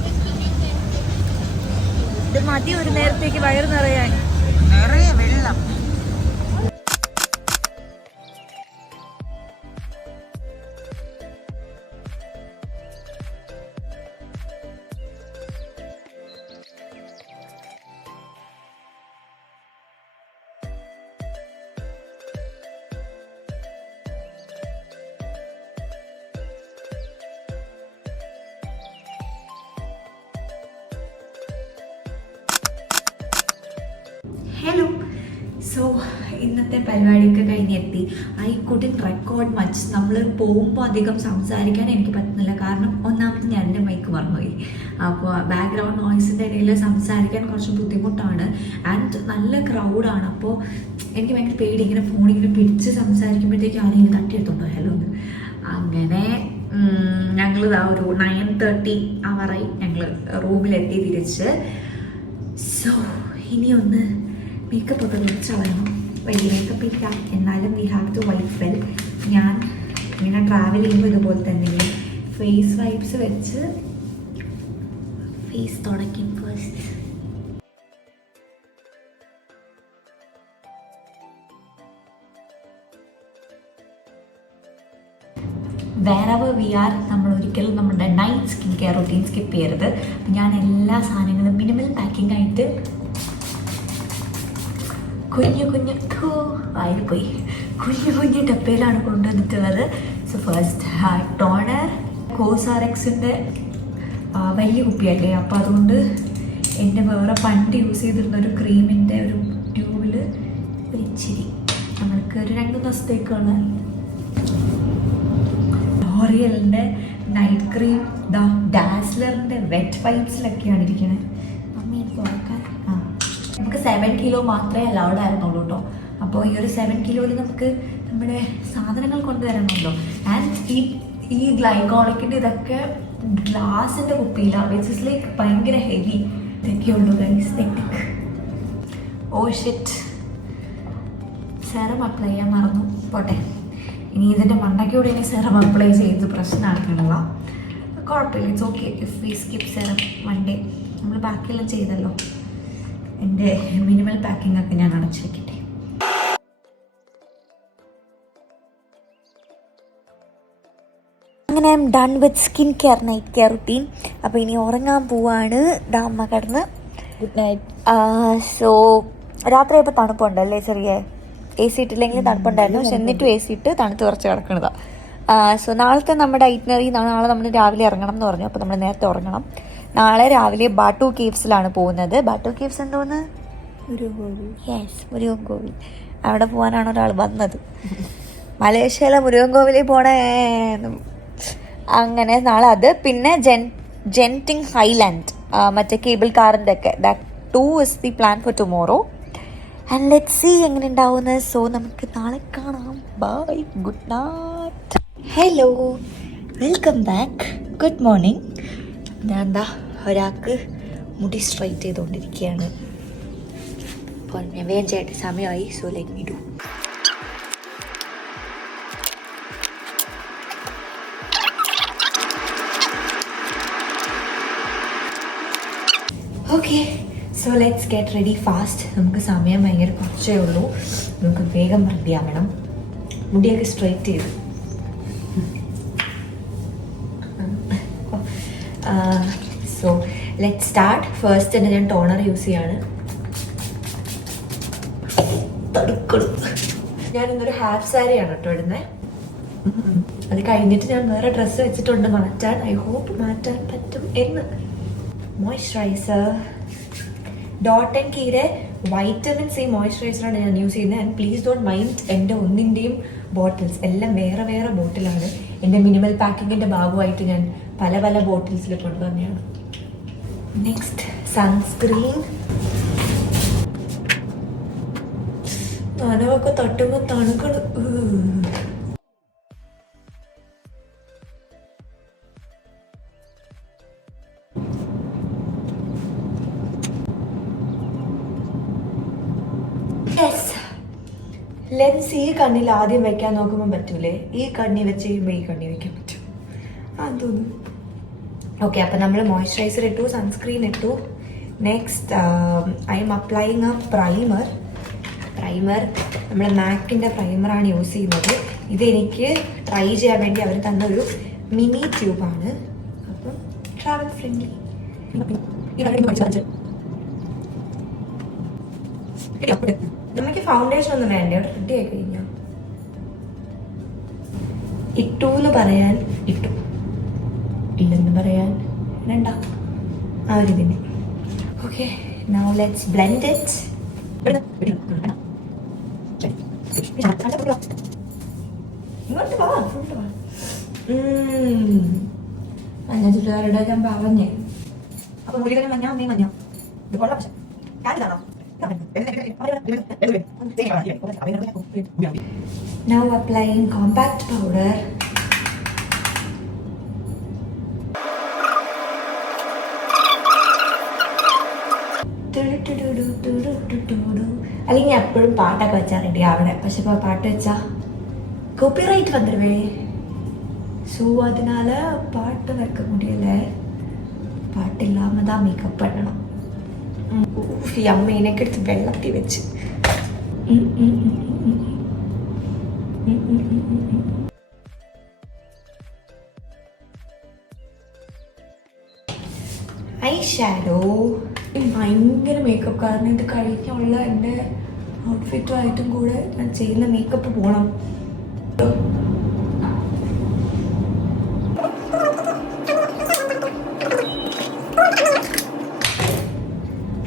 ഇത് മതി ഒരു നേരത്തേക്ക് വയറ് നിറയാൻ. നിറയെ വെള്ളം. ഇന്നത്തെ പരിപാടിയൊക്കെ കഴിഞ്ഞെത്തി. I couldn't record much. നമ്മൾ പോകുമ്പോൾ അധികം സംസാരിക്കാൻ എനിക്ക് പറ്റുന്നില്ല, കാരണം ഒന്നാമത് ഞാൻ എൻ്റെ മൈക്ക് മറന്നുപോയി. അപ്പോൾ ബാക്ക്ഗ്രൗണ്ട് നോയ്സിൻ്റെ ഇടയിൽ സംസാരിക്കാൻ കുറച്ച് ബുദ്ധിമുട്ടാണ്. ആൻഡ് നല്ല ക്രൗഡാണ്. അപ്പോൾ എനിക്ക് ഭയങ്കര പേടി, ഇങ്ങനെ ഫോണിങ്ങനെ പിടിച്ച് സംസാരിക്കുമ്പോഴത്തേക്കും ആരെങ്കിലും തട്ടിയെടുത്തോണ്ടോ ഹലോ എന്ന്. അങ്ങനെ ഞങ്ങൾ ഒരു 9:30 ആവാറായി ഞങ്ങൾ റൂമിലെത്തി തിരിച്ച്. സോ ഇനിയൊന്ന് മേക്കപ്പ് ഒക്കെ വിളിച്ചളയണം. വലിയ മേക്കപ്പ് ഇല്ല, എന്നാലും we have to wipe well. ഞാൻ ഇങ്ങനെ ട്രാവൽ ചെയ്യുമ്പോൾ ഇതുപോലെ തന്നെ ഫേസ് വൈപ്സ് വെച്ച് ഫേസ് തുടയ്ക്കും ഫസ്റ്റ്. വേറെവർ വി ആർ നമ്മൾ ഒരിക്കലും നമ്മുടെ നൈറ്റ് സ്കിൻ കെയർ റൂട്ടീൻ സ്കിപ്പ് ചെയ്യരുത്. ഞാൻ എല്ലാ സാധനങ്ങളും മിനിമൽ പാക്കിംഗ് ആയിട്ട് കുഞ്ഞു ഡപ്പയിലാണ് കൊണ്ടുവന്നിട്ടുള്ളത്. സോ ഫസ്റ്റ് ടോണർ കോസാറെക്സിൻ്റെ വലിയ കുപ്പിയല്ലേ, അപ്പോൾ അതുകൊണ്ട് എൻ്റെ വേറെ പണ്ട് യൂസ് ചെയ്തിരുന്ന ഒരു ക്രീമിൻ്റെ ഒരു ട്യൂബിൽ ഒരു ഇച്ചിരി നമ്മൾക്ക് ഒരു 2 ദിവസത്തേക്കാണ്. ലോറിയലിൻ്റെ നൈറ്റ് ക്രീം ഡാസ്ലറിൻ്റെ വെറ്റ് വൈപ്സിലൊക്കെയാണ് ഇരിക്കുന്നത്. മമ്മി എനിക്ക് ഓർക്കാൻ നമുക്ക് 7 കിലോ മാത്രമേ അലൗഡ് ആയിരുന്നുള്ളൂ കേട്ടോ. അപ്പോൾ ഈ ഒരു 7 കിലോയിൽ നമുക്ക് നമ്മുടെ സാധനങ്ങൾ കൊണ്ടുവരണമല്ലോ. ആൻഡ് ഈ ഗ്ലൈക്കോളിക്കിൻ്റെ ഇതൊക്കെ ഗ്ലാസിൻ്റെ കുപ്പിയിലാണ്, വിച്ച് ഇസ് ലൈക്ക് ഭയങ്കര ഹെവി. ഇതൊക്കെയുള്ളൂ guys technique. Oh shit, serum apply ചെയ്യാൻ മറന്നു. പോട്ടെ, ഇനി ഇതിൻ്റെ മണ്ടയ്ക്കൂടെ ഇനി സെറം അപ്ലൈ ചെയ്ത് പ്രശ്നമാക്കണില്ല. കുഴപ്പമില്ല, it's okay if we skip serum one day. നമ്മൾ ബാക്കിയെല്ലാം ചെയ്തല്ലോ. എൻ്റെ മിനിമൽ പാക്കിംഗ് ഒക്കെ ഞാൻ അടച്ചു വെക്കട്ടെ. അങ്ങനെ I M done with skin care night care routine. അപ്പോൾ ഇനി ഉറങ്ങാൻ പോവാണ്. അമ്മ കിടന്ന് ഗുഡ് നൈറ്റ്. സോ രാത്രി ആയപ്പോൾ തണുപ്പുണ്ടല്ലേ, ചെറിയ AC ഇട്ടില്ലെങ്കിൽ തണുപ്പുണ്ടായിരുന്നു, പക്ഷെ എന്നിട്ടും AC ഇട്ട് തണുത്ത് കുറച്ച് കിടക്കണതാണ്. സോ നാളത്തെ നമ്മുടെ ഐറ്റിനറി, നാളെ നമ്മൾ രാവിലെ ഇറങ്ങണം എന്ന് പറഞ്ഞു. അപ്പോൾ നമ്മൾ നേരത്തെ ഉറങ്ങണം. നാളെ രാവിലെ ബാട്ടു കേവ്സിലാണ് പോകുന്നത്. ബാട്ടു കേവ്സ് എന്തോന്ന്? യെസ്, മുരുകൻ കോവിൽ. അവിടെ പോകാനാണ് ഒരാൾ വന്നത്. മലേഷ്യയിലെ മുരുകൻ കോവിലിൽ പോണേ. അങ്ങനെ നാളെ അത്. പിന്നെ ജെൻറ്റിങ് ഹൈലാൻഡ്, മറ്റേ കേബിൾ കാറിൻ്റെ ഒക്കെ, that too is the plan for tomorrow. And let's see എങ്ങനെ ഉണ്ടാവുന്നത്. സോ നമുക്ക് നാളെ കാണാം. Bye, good night. Hello, welcome back. Good morning. ഞാൻ എന്താ ഒരാൾക്ക് മുടി സ്ട്രൈറ്റ് ചെയ്തുകൊണ്ടിരിക്കുകയാണ്. അപ്പോൾ ഞാൻ വേഗം ചെയ്യട്ടെ, സമയമായി. So let me do. Okay, so let's get ready fast. നമുക്ക് സമയം ഭയങ്കര കുറച്ചേ ഉള്ളൂ. നമുക്ക് വേഗം റെഡി ആവണം. മുടിയൊക്കെ സ്ട്രൈറ്റ് ചെയ്ത് സോ ലെറ്റ് സ്റ്റാർട്ട്. ഫസ്റ്റ് തന്നെ ഞാൻ ടോണർ യൂസ് ചെയ്യാണ്. ഞാൻ ഇന്നൊരു ഹാഫ് സാരിയാണ് കേട്ടോ ഇടുന്നത്. അത് കഴിഞ്ഞിട്ട് ഞാൻ വേറെ ഡ്രസ്സ് വെച്ചിട്ടുണ്ട് മാറ്റാൻ. ഐ ഹോപ്പ് മാറ്റാൻ പറ്റും എന്ന്. മോയ്സ്ചറൈസർ ഡോട്ട് ആൻഡ് കീയുടെ വൈറ്റമിൻ സി മോയ്സ്ചറൈസറാണ് ഞാൻ യൂസ് ചെയ്യുന്നത്. ആൻഡ് പ്ലീസ് ഡോണ്ട് മൈൻഡ് എൻ്റെ ഒന്നിൻ്റെയും ബോട്ടിൽസ് എല്ലാം വേറെ വേറെ ബോട്ടിലാണ്. എൻ്റെ മിനിമൽ പാക്കിങ്ങിൻ്റെ ഭാഗമായിട്ട് ഞാൻ പല പല ബോട്ടിൽസിൽ കൊണ്ടുവന്നെയാണ്. Next sunscreen. നനവൊക്കെ തട്ടുമ്പോൾ തണുക്കണം. ലെൻസ് ഈ കണ്ണിൽ ആദ്യം വെക്കാൻ നോക്കുമ്പോൾ പറ്റൂലേ, ഈ കണ്ണി വെച്ച് കഴിയുമ്പോൾ ഈ കണ്ണി വെക്കാൻ പറ്റും. അതൊന്നും ഓക്കെ. അപ്പം നമ്മൾ മോയ്സ്ചറൈസർ ഇട്ടു, സൺസ്ക്രീൻ ഇട്ടു. Next I M applying A primer. നമ്മൾ മാക്കിൻ്റെ പ്രൈമറാണ് യൂസ് ചെയ്യുന്നത്. ഇതെനിക്ക് ട്രൈ ചെയ്യാൻ വേണ്ടി അവർ തന്നൊരു മിനി ട്യൂബാണ്. അപ്പം ട്രാവൽ ഫ്രണ്ട്ലി. നമുക്ക് ഫൗണ്ടേഷൻ ഒന്നും വേണ്ട, അവിടെ റെഡി ആയി കഴിഞ്ഞാൽ. ഇട്ടു എന്ന് പറയാൻ ഇട്ടു, ഇല്ലെന്ന് പറയാൻ വേണ്ട, ആ ഒരു ഇതിന്. Okay, now let's blend it. ഇങ്ങോട്ട് വാ, ഇങ്ങോട്ട് വാ. മഞ്ഞ ചുറ്റുകാരുടെ ഞാൻ പറഞ്ഞേ. അപ്പൊ മുടികളും മഞ്ഞ, അമ്മയും മഞ്ഞ. ഇത് കൊള്ളാം. പക്ഷെ കാണിതാണോ? Now applying compact powder. അല്ലെങ്കിൽ എപ്പോഴും പാട്ടൊക്കെ വെച്ചാൽ റെഡി ആവണേ. പക്ഷെ ഇപ്പോൾ പാട്ട് വെച്ചാ കോപ്പിറൈറ്റ് വന്നിരുവേ. ஸோ அதனால பாட்டு வைக்க முடியல. பாட்டு இல்லாமல் தான் மேக்கப் பண்ணணும். அம்மா எனக்கு எடுத்து வெள்ளத்தி வச்சு ഐ ഷാഡോ. ഭയങ്കര മേക്കപ്പ്, കാരണം ഇത് കഴിക്കാനുള്ള എൻ്റെ ഔട്ട്ഫിറ്റുമായിട്ടും കൂടെ ഞാൻ ചെയ്യുന്ന മേക്കപ്പ് പോകണം.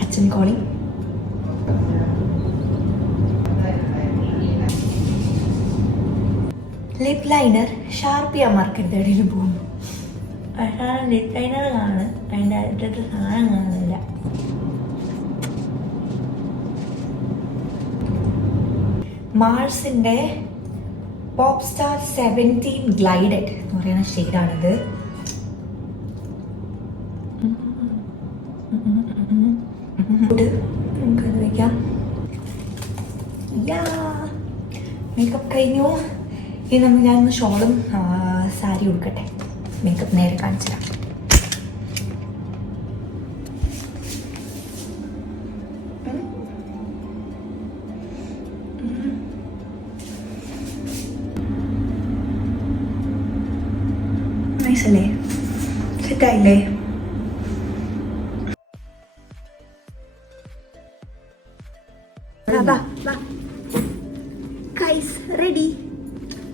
അച്ഛൻ കോളിംഗ്. ലിപ് ലൈനർ ഷാർപ്പ് ചെയ്യാൻ മറക്കരുത് എവിടെയെങ്കിലും പോകുന്നു. അവസാനം ലിപ് ലൈനർ കാണും, അതിൻ്റെ അടുത്തിട്ട് സാധനം കാണുന്നില്ല. മാർസിൻ്റെ പോപ്പ് സ്റ്റാർ 17 ഗ്ലൈഡഡ് എന്ന് പറയുന്ന ഷെയ്ഡാണിത്. നമുക്കത് വയ്ക്കാം. മേക്കപ്പ് കഴിഞ്ഞു. ഇനി നമുക്ക് ഞാനൊന്ന് ഷോളും സാരി ഉടുക്കട്ടെ. മേക്കപ്പ് നേരെ കാണിച്ചു തരാം. നൈസല്ലേ? സെറ്റായില്ലേ? റെഡി.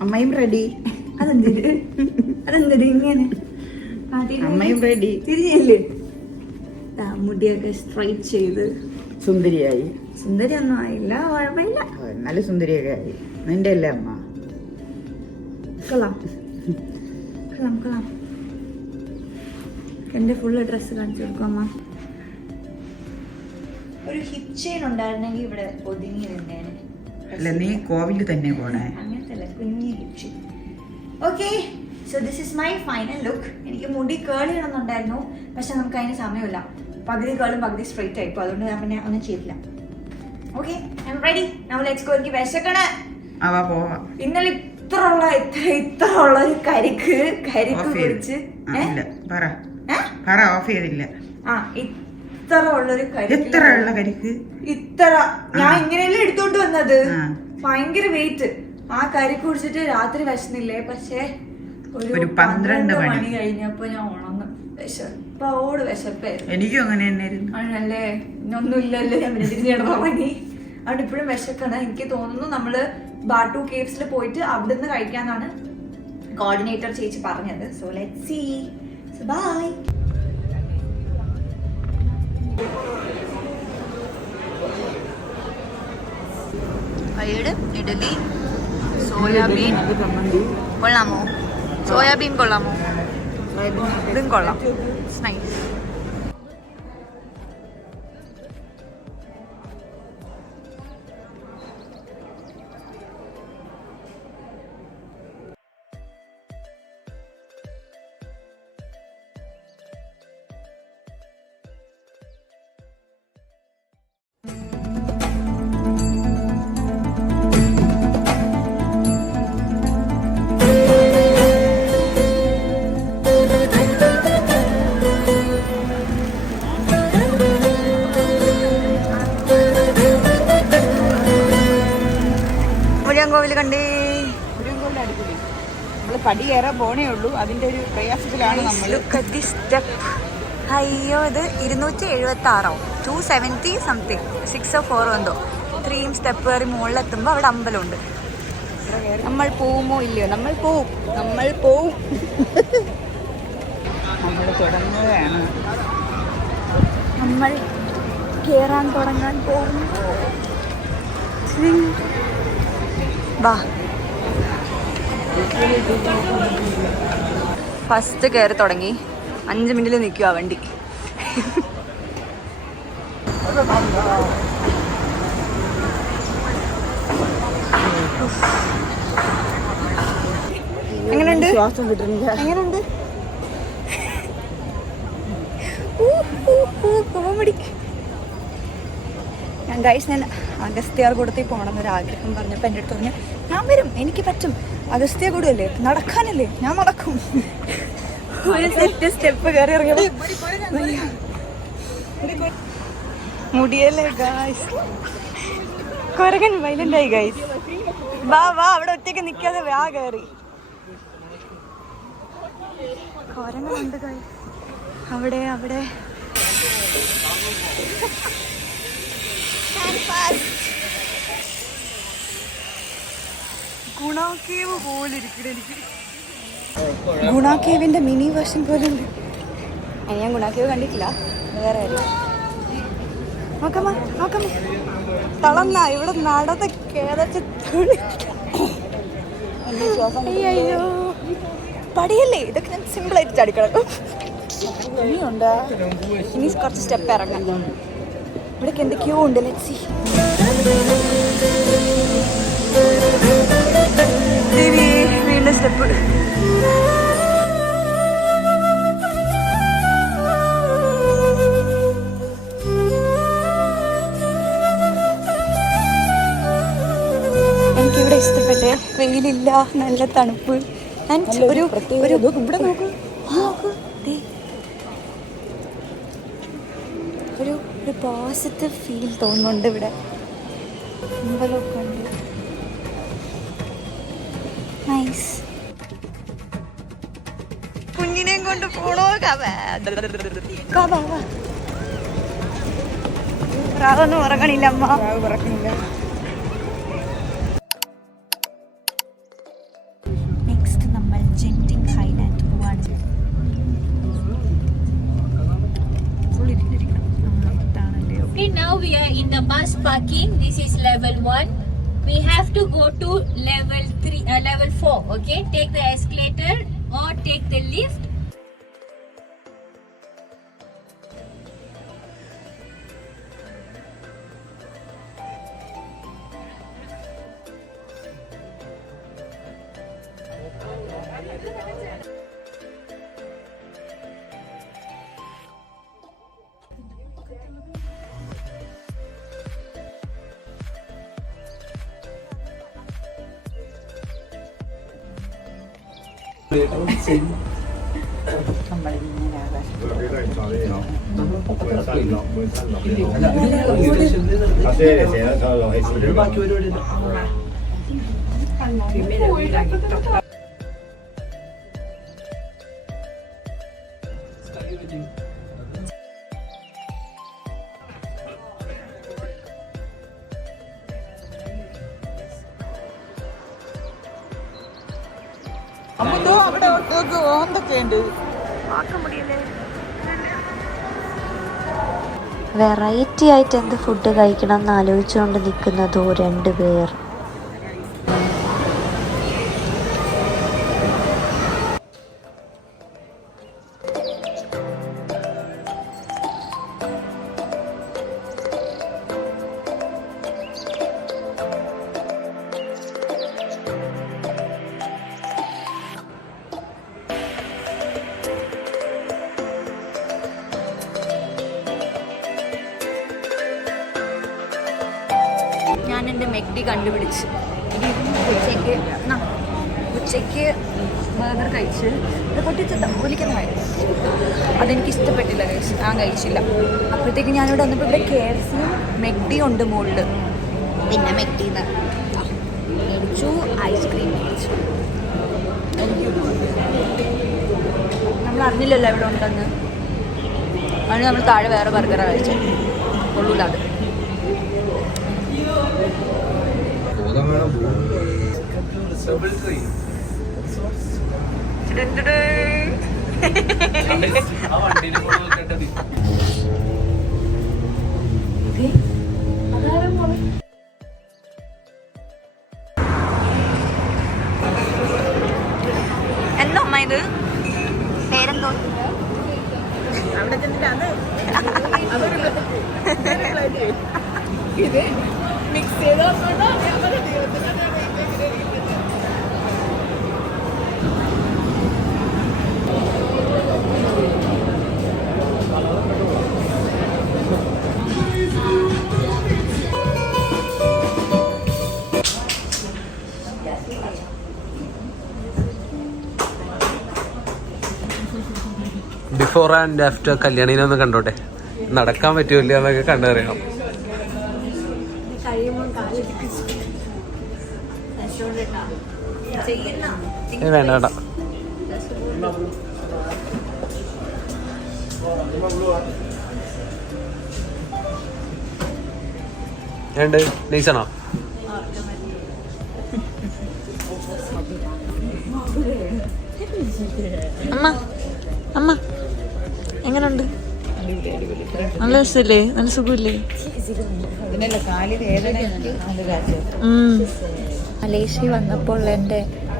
അമ്മയും റെഡി. അതെന്ത് ഇങ്ങനെ അമ്മയും റെഡി. തിരിഞ്ഞല്ലേ? മുടിയൊക്കെ സ്ട്രൈറ്റ് ചെയ്ത് സുന്ദരിയായി. സുന്ദരി ഒന്നും ആയില്ല, കുഴപ്പമില്ല. നല്ല സുന്ദരിയൊക്കെ ആയി. നിന്റെ അല്ലേ അമ്മ? കൊള്ളാം കൊള്ളാം കൊള്ളാം. എൻ്റെ ഫുള്ള് ഡ്രസ്സ് കാണിച്ചു കൊടുക്കും അമ്മ. ഒരു ഹിപ്പ് ചെയിൻ ഉണ്ടായിരുന്നെങ്കിൽ ഇവിടെ ഒതുങ്ങി നിന്നേനെ. അല്ല, നീ കോവിലിൽ തന്നെ പോണേ. അങ്ങനത്തെ അല്ല, കുഞ്ഞി hip chain. Okay, so this is my final look. എനിക്ക് മുടി കേൾ ചെയ്യണമെന്നുണ്ടായിരുന്നു, പക്ഷെ നമുക്ക് അതിന് സമയമില്ല. പകുതി കേളും പകുതി സ്ട്രെയിറ്റ് ആയിപ്പോ, അതുകൊണ്ട് ഞാൻ പിന്നെ ഒന്നും ചെയ്തില്ല. Okay, I am ready. Now let's go. എനിക്ക് വിശക്കണേ. ഇന്നലെ ഇത്ര ഉള്ള ഒരു കരിക്ക് കുടിച്ച് ഇത്ര ഉള്ളൊരു കരിക്ക് ഇത്ര ഞാൻ ഇങ്ങനെയല്ലേ എടുത്തോണ്ട് വന്നത്. ഭയങ്കര വെയിറ്റ്. ആ കരിക്ക് കുടിച്ചിട്ട് രാത്രി വിശന്നില്ലേ, പക്ഷെ ഒരു 12 മണി കഴിഞ്ഞപ്പോ ഞാൻ ഉണർന്നു. വിശപ്പോട് വിശപ്പായിരുന്നു. എനിക്കും അങ്ങനെ തന്നെയായിരുന്നു. ആണല്ലേ? ഇന്നൊന്നുമില്ലല്ലേ, ഞാൻ തിരിഞ്ഞു കിടന്നുറങ്ങി. അവിടെ ഇപ്പോഴും വിശക്കണം. എനിക്ക് തോന്നുന്നു നമ്മള് ബാട്ടു കേവ്സിൽ പോയിട്ട് അവിടെ നിന്ന് കഴിക്കാന്നാണ് കോർഡിനേറ്റർ ചേച്ചി പറഞ്ഞത്. So let's see. So bye. Idli, soybean കൊള്ളാമോ? സോയാബീൻ കൊള്ളാമോ? ഇതും കൊള്ളാം. It's nice. മുരിയാങ്കോവിൽ കണ്ടേ. മുരിയാങ്കോവിൽ അടിപൊളി. നമ്മൾ പടി കയറാൻ പോണേ ഉള്ളൂ, അതിന്റെ ഒരു പ്രയാസത്തിലാണ് നമ്മൾ. അയ്യോ, ഇത് 276 270 സംതിങ് 604 എന്തോ. 3 സ്റ്റെപ്പ് കയറി മുകളിലെത്തുമ്പോൾ അവിടെ അമ്പലമുണ്ട്. നമ്മൾ പോവുമോ ഇല്ലയോ? നമ്മൾ പോവും. നമ്മൾ തുടങ്ങുകയാണ്. നമ്മൾ കേറാൻ തുടങ്ങാൻ പോകുന്നു. വാ. ഫസ്റ്റ് കയറി തുടങ്ങി, 5 മിനിറ്റിൽ നിൽക്കുക വണ്ടി. എങ്ങനെയുണ്ട്? ശ്വാസം കിട്ടുന്നില്ല. എങ്ങനെയുണ്ട്? കോമഡി. ഞാൻ അഗസ്ത്യാർകൂടത്തിൽ പോകണമെന്നൊരാഗ്രഹം പറഞ്ഞപ്പോൾ എൻ്റെ അടുത്ത് പറഞ്ഞു, ഞാൻ വരും, എനിക്ക് പറ്റും, അഗസ്ത്യാർകൂടമല്ലേ, നടക്കാനല്ലേ, ഞാൻ നടക്കും. ഒരു സ്റ്റെപ്പ് കയറി ഇറങ്ങി മുടിയല്ലേ ഗായ്സ്. കൊരകൻ വൈലൻ്റായി ഗായ്സ്. വാ വാ, അവിടെ ഒറ്റയ്ക്ക് നിൽക്കാതെ വാ കയറി. കൊരങ്ങുണ്ട് ഗായ്സ് അവിടെ അവിടെ. ഗുണാക്കേവ് പോലെ ഇരിക്കണ എനിക്ക്. ഗുണാക്കേവിന്റെ മിനി വേർഷൻ പോലെ ഉണ്ട്. ഞാൻ ഗുണാക്കേവ് കണ്ടിട്ടില്ല, വേറെ നോക്കമ്മ നോക്കമ്മ. തളന്ന ഇവിടെ നടന്ന് കേരളത്തിൽ അയ്യോ പടിയല്ലേ, ഇതൊക്കെ ഞാൻ സിമ്പിളായിട്ട് ചാടിക്കിടക്കും. ഇനി കുറച്ച് സ്റ്റെപ്പ് ഇറങ്ങാം. ഇവിടേക്ക് എന്തൊക്കെയോ ഉണ്ട്. Let's see. വീണ്ടും സ്റ്റെപ്പ്. എനിക്കിവിടെ ഇഷ്ടപ്പെട്ടെ, വെയിലില്ല, നല്ല തണുപ്പ്. ഞാൻ ഒരു ഇവിടെ നോക്ക് ഒരു പോസിറ്റീവ് ഫീൽ തോന്നുന്നുണ്ട് ഇവിടെ. അമ്പലമൊക്കെ ഉണ്ട്, നൈസ്. കുഞ്ഞിനെയും കൊണ്ട് പോണോ? പ്രാവൊന്നും ഉറങ്ങണില്ല അമ്മ, ഉറക്കണില്ല. നെക്സ്റ്റ് നമ്മൾ ജെന്റിങ് ഹൈലാൻഡ് പോവാണ്. Okay, now we are in the bus parking. This is level 1. We have to go to level 4. Okay, take the escalator or take the lift. അവിടെ ഓന്തൊക്കെയുണ്ട്. വെറൈറ്റി ആയിട്ട് എന്ത് ഫുഡ് കഴിക്കണം എന്ന് ആലോചിച്ചുകൊണ്ട് നിൽക്കുന്നതോ 2 പേർ. ഞാൻ എൻ്റെ മെക്ഡി കണ്ടുപിടിച്ച് ഉച്ചയ്ക്ക് ബർഗർ കഴിച്ച് പൊട്ടിച്ചത് ഒലിക്കുന്നതായിരുന്നു. അതെനിക്ക് ഇഷ്ടപ്പെട്ടില്ല, ഞാൻ കഴിച്ചില്ല. അപ്പോഴത്തേക്ക് ഞാനിവിടെ വന്നപ്പോൾ ഇവിടെ KFC മെക്ഡിയും ഉണ്ട് മുകളിൽ. പിന്നെ മെക്ഡിന്ന് മേടിച്ചു, ഐസ്ക്രീം മേടിച്ചു. നമ്മൾ അറിഞ്ഞില്ലല്ലോ ഇവിടെ ഉണ്ടെന്ന്. അതിന് നമ്മൾ താഴെ വേറെ ബർഗറാണ് കഴിച്ചത്, കൊള്ളൂല അത്. എന്തോ അമ്മ ഇത് പേരെന്തോ അവിടെ ചെന്നിട്ട് അതൊരു ഇത് മിക്സ് ചെയ്തോ ബിഫോർ ആൻഡ് ആഫ്റ്റർ കല്യാണിനെ ഒന്ന് കണ്ടോട്ടെ, നടക്കാൻ പറ്റൂല എന്നൊക്കെ കണ്ടറിയണം. വേണ്ട വേണ്ട. ഏണ്ട് നൈസാണോ? അമ്മ അമ്മ എങ്ങനുണ്ട്? നല്ല രസല്ലേ? നല്ല സുഖമില്ലേ? മലേഷ്യ വന്നപ്പോൾ എൻ്റെ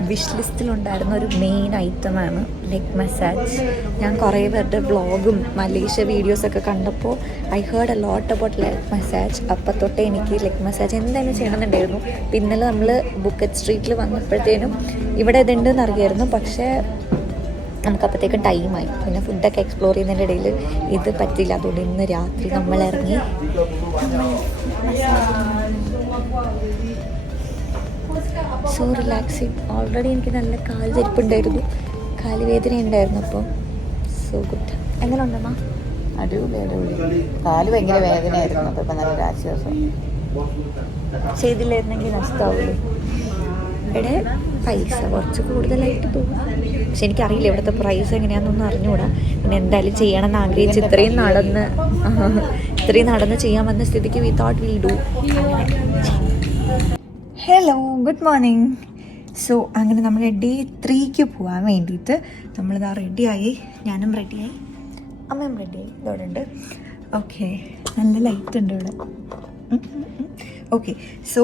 വിഷ് ലിസ്റ്റിലുണ്ടായിരുന്ന ഒരു മെയിൻ ഐറ്റമാണ് ലെഗ് മസാജ്. ഞാൻ കുറേ പേരുടെ വ്ളോഗും മലേഷ്യ വീഡിയോസൊക്കെ കണ്ടപ്പോൾ I heard a lot about leg massage. അപ്പം തൊട്ടേ എനിക്ക് ലെഗ് മസാജ് എന്തായാലും ചെയ്യണമെന്നുണ്ടായിരുന്നു. ഇന്നലെ നമ്മൾ ബുക്കറ്റ് സ്ട്രീറ്റിൽ വന്നപ്പോഴത്തേനും ഇവിടെ ഇതുണ്ടെന്ന് അറിയായിരുന്നു, പക്ഷേ നമുക്കപ്പോഴത്തേക്കും ടൈമായി. പിന്നെ ഫുഡൊക്കെ എക്സ്പ്ലോർ ചെയ്യുന്നതിൻ്റെ ഇടയിൽ ഇത് പറ്റില്ല. അതുകൊണ്ട് ഇന്ന് രാത്രി നമ്മൾ ഇറങ്ങി സോ റിലാക്സിങ്. ഓൾറെഡി എനിക്ക് നല്ല കാല് തരിപ്പുണ്ടായിരുന്നു, കാല് വേദന ഉണ്ടായിരുന്നു. അപ്പം സോ ഗുഡ്. എങ്ങനെ ഉണ്ടമ്മ? അടിപൊളി. കാല് ഭയങ്കര വേദനയായിരുന്നു. അപ്പം ഇപ്പം നല്ലൊരു ആശ്വാസം. ചെയ്തില്ലായിരുന്നെങ്കിൽ നഷ്ടമാവില്ലേ? ഇവിടെ പൈസ കുറച്ച് കൂടുതലായിട്ട് തോന്നും, പക്ഷെ എനിക്കറിയില്ല ഇവിടുത്തെ പ്രൈസ് എങ്ങനെയാണെന്നൊന്നും അറിഞ്ഞുകൂടാ. പിന്നെ എന്തായാലും ചെയ്യണമെന്ന് ആഗ്രഹിച്ച് ഇത്രയും നടന്ന് ചെയ്യാൻ വന്ന സ്ഥിതിക്ക് we thought will do. Hello, good morning. So അങ്ങനെ നമ്മൾ ഡേ 3ക്ക് പോകാൻ വേണ്ടിയിട്ട് നമ്മളിതാ റെഡിയായി. ഞാനും റെഡിയായി, അമ്മയും റെഡിയായി. ഇതോടെ ഉണ്ട്. ഓക്കെ, നല്ല ലൈറ്റ് ഉണ്ട് ഇവിടെ. ഓക്കെ, സോ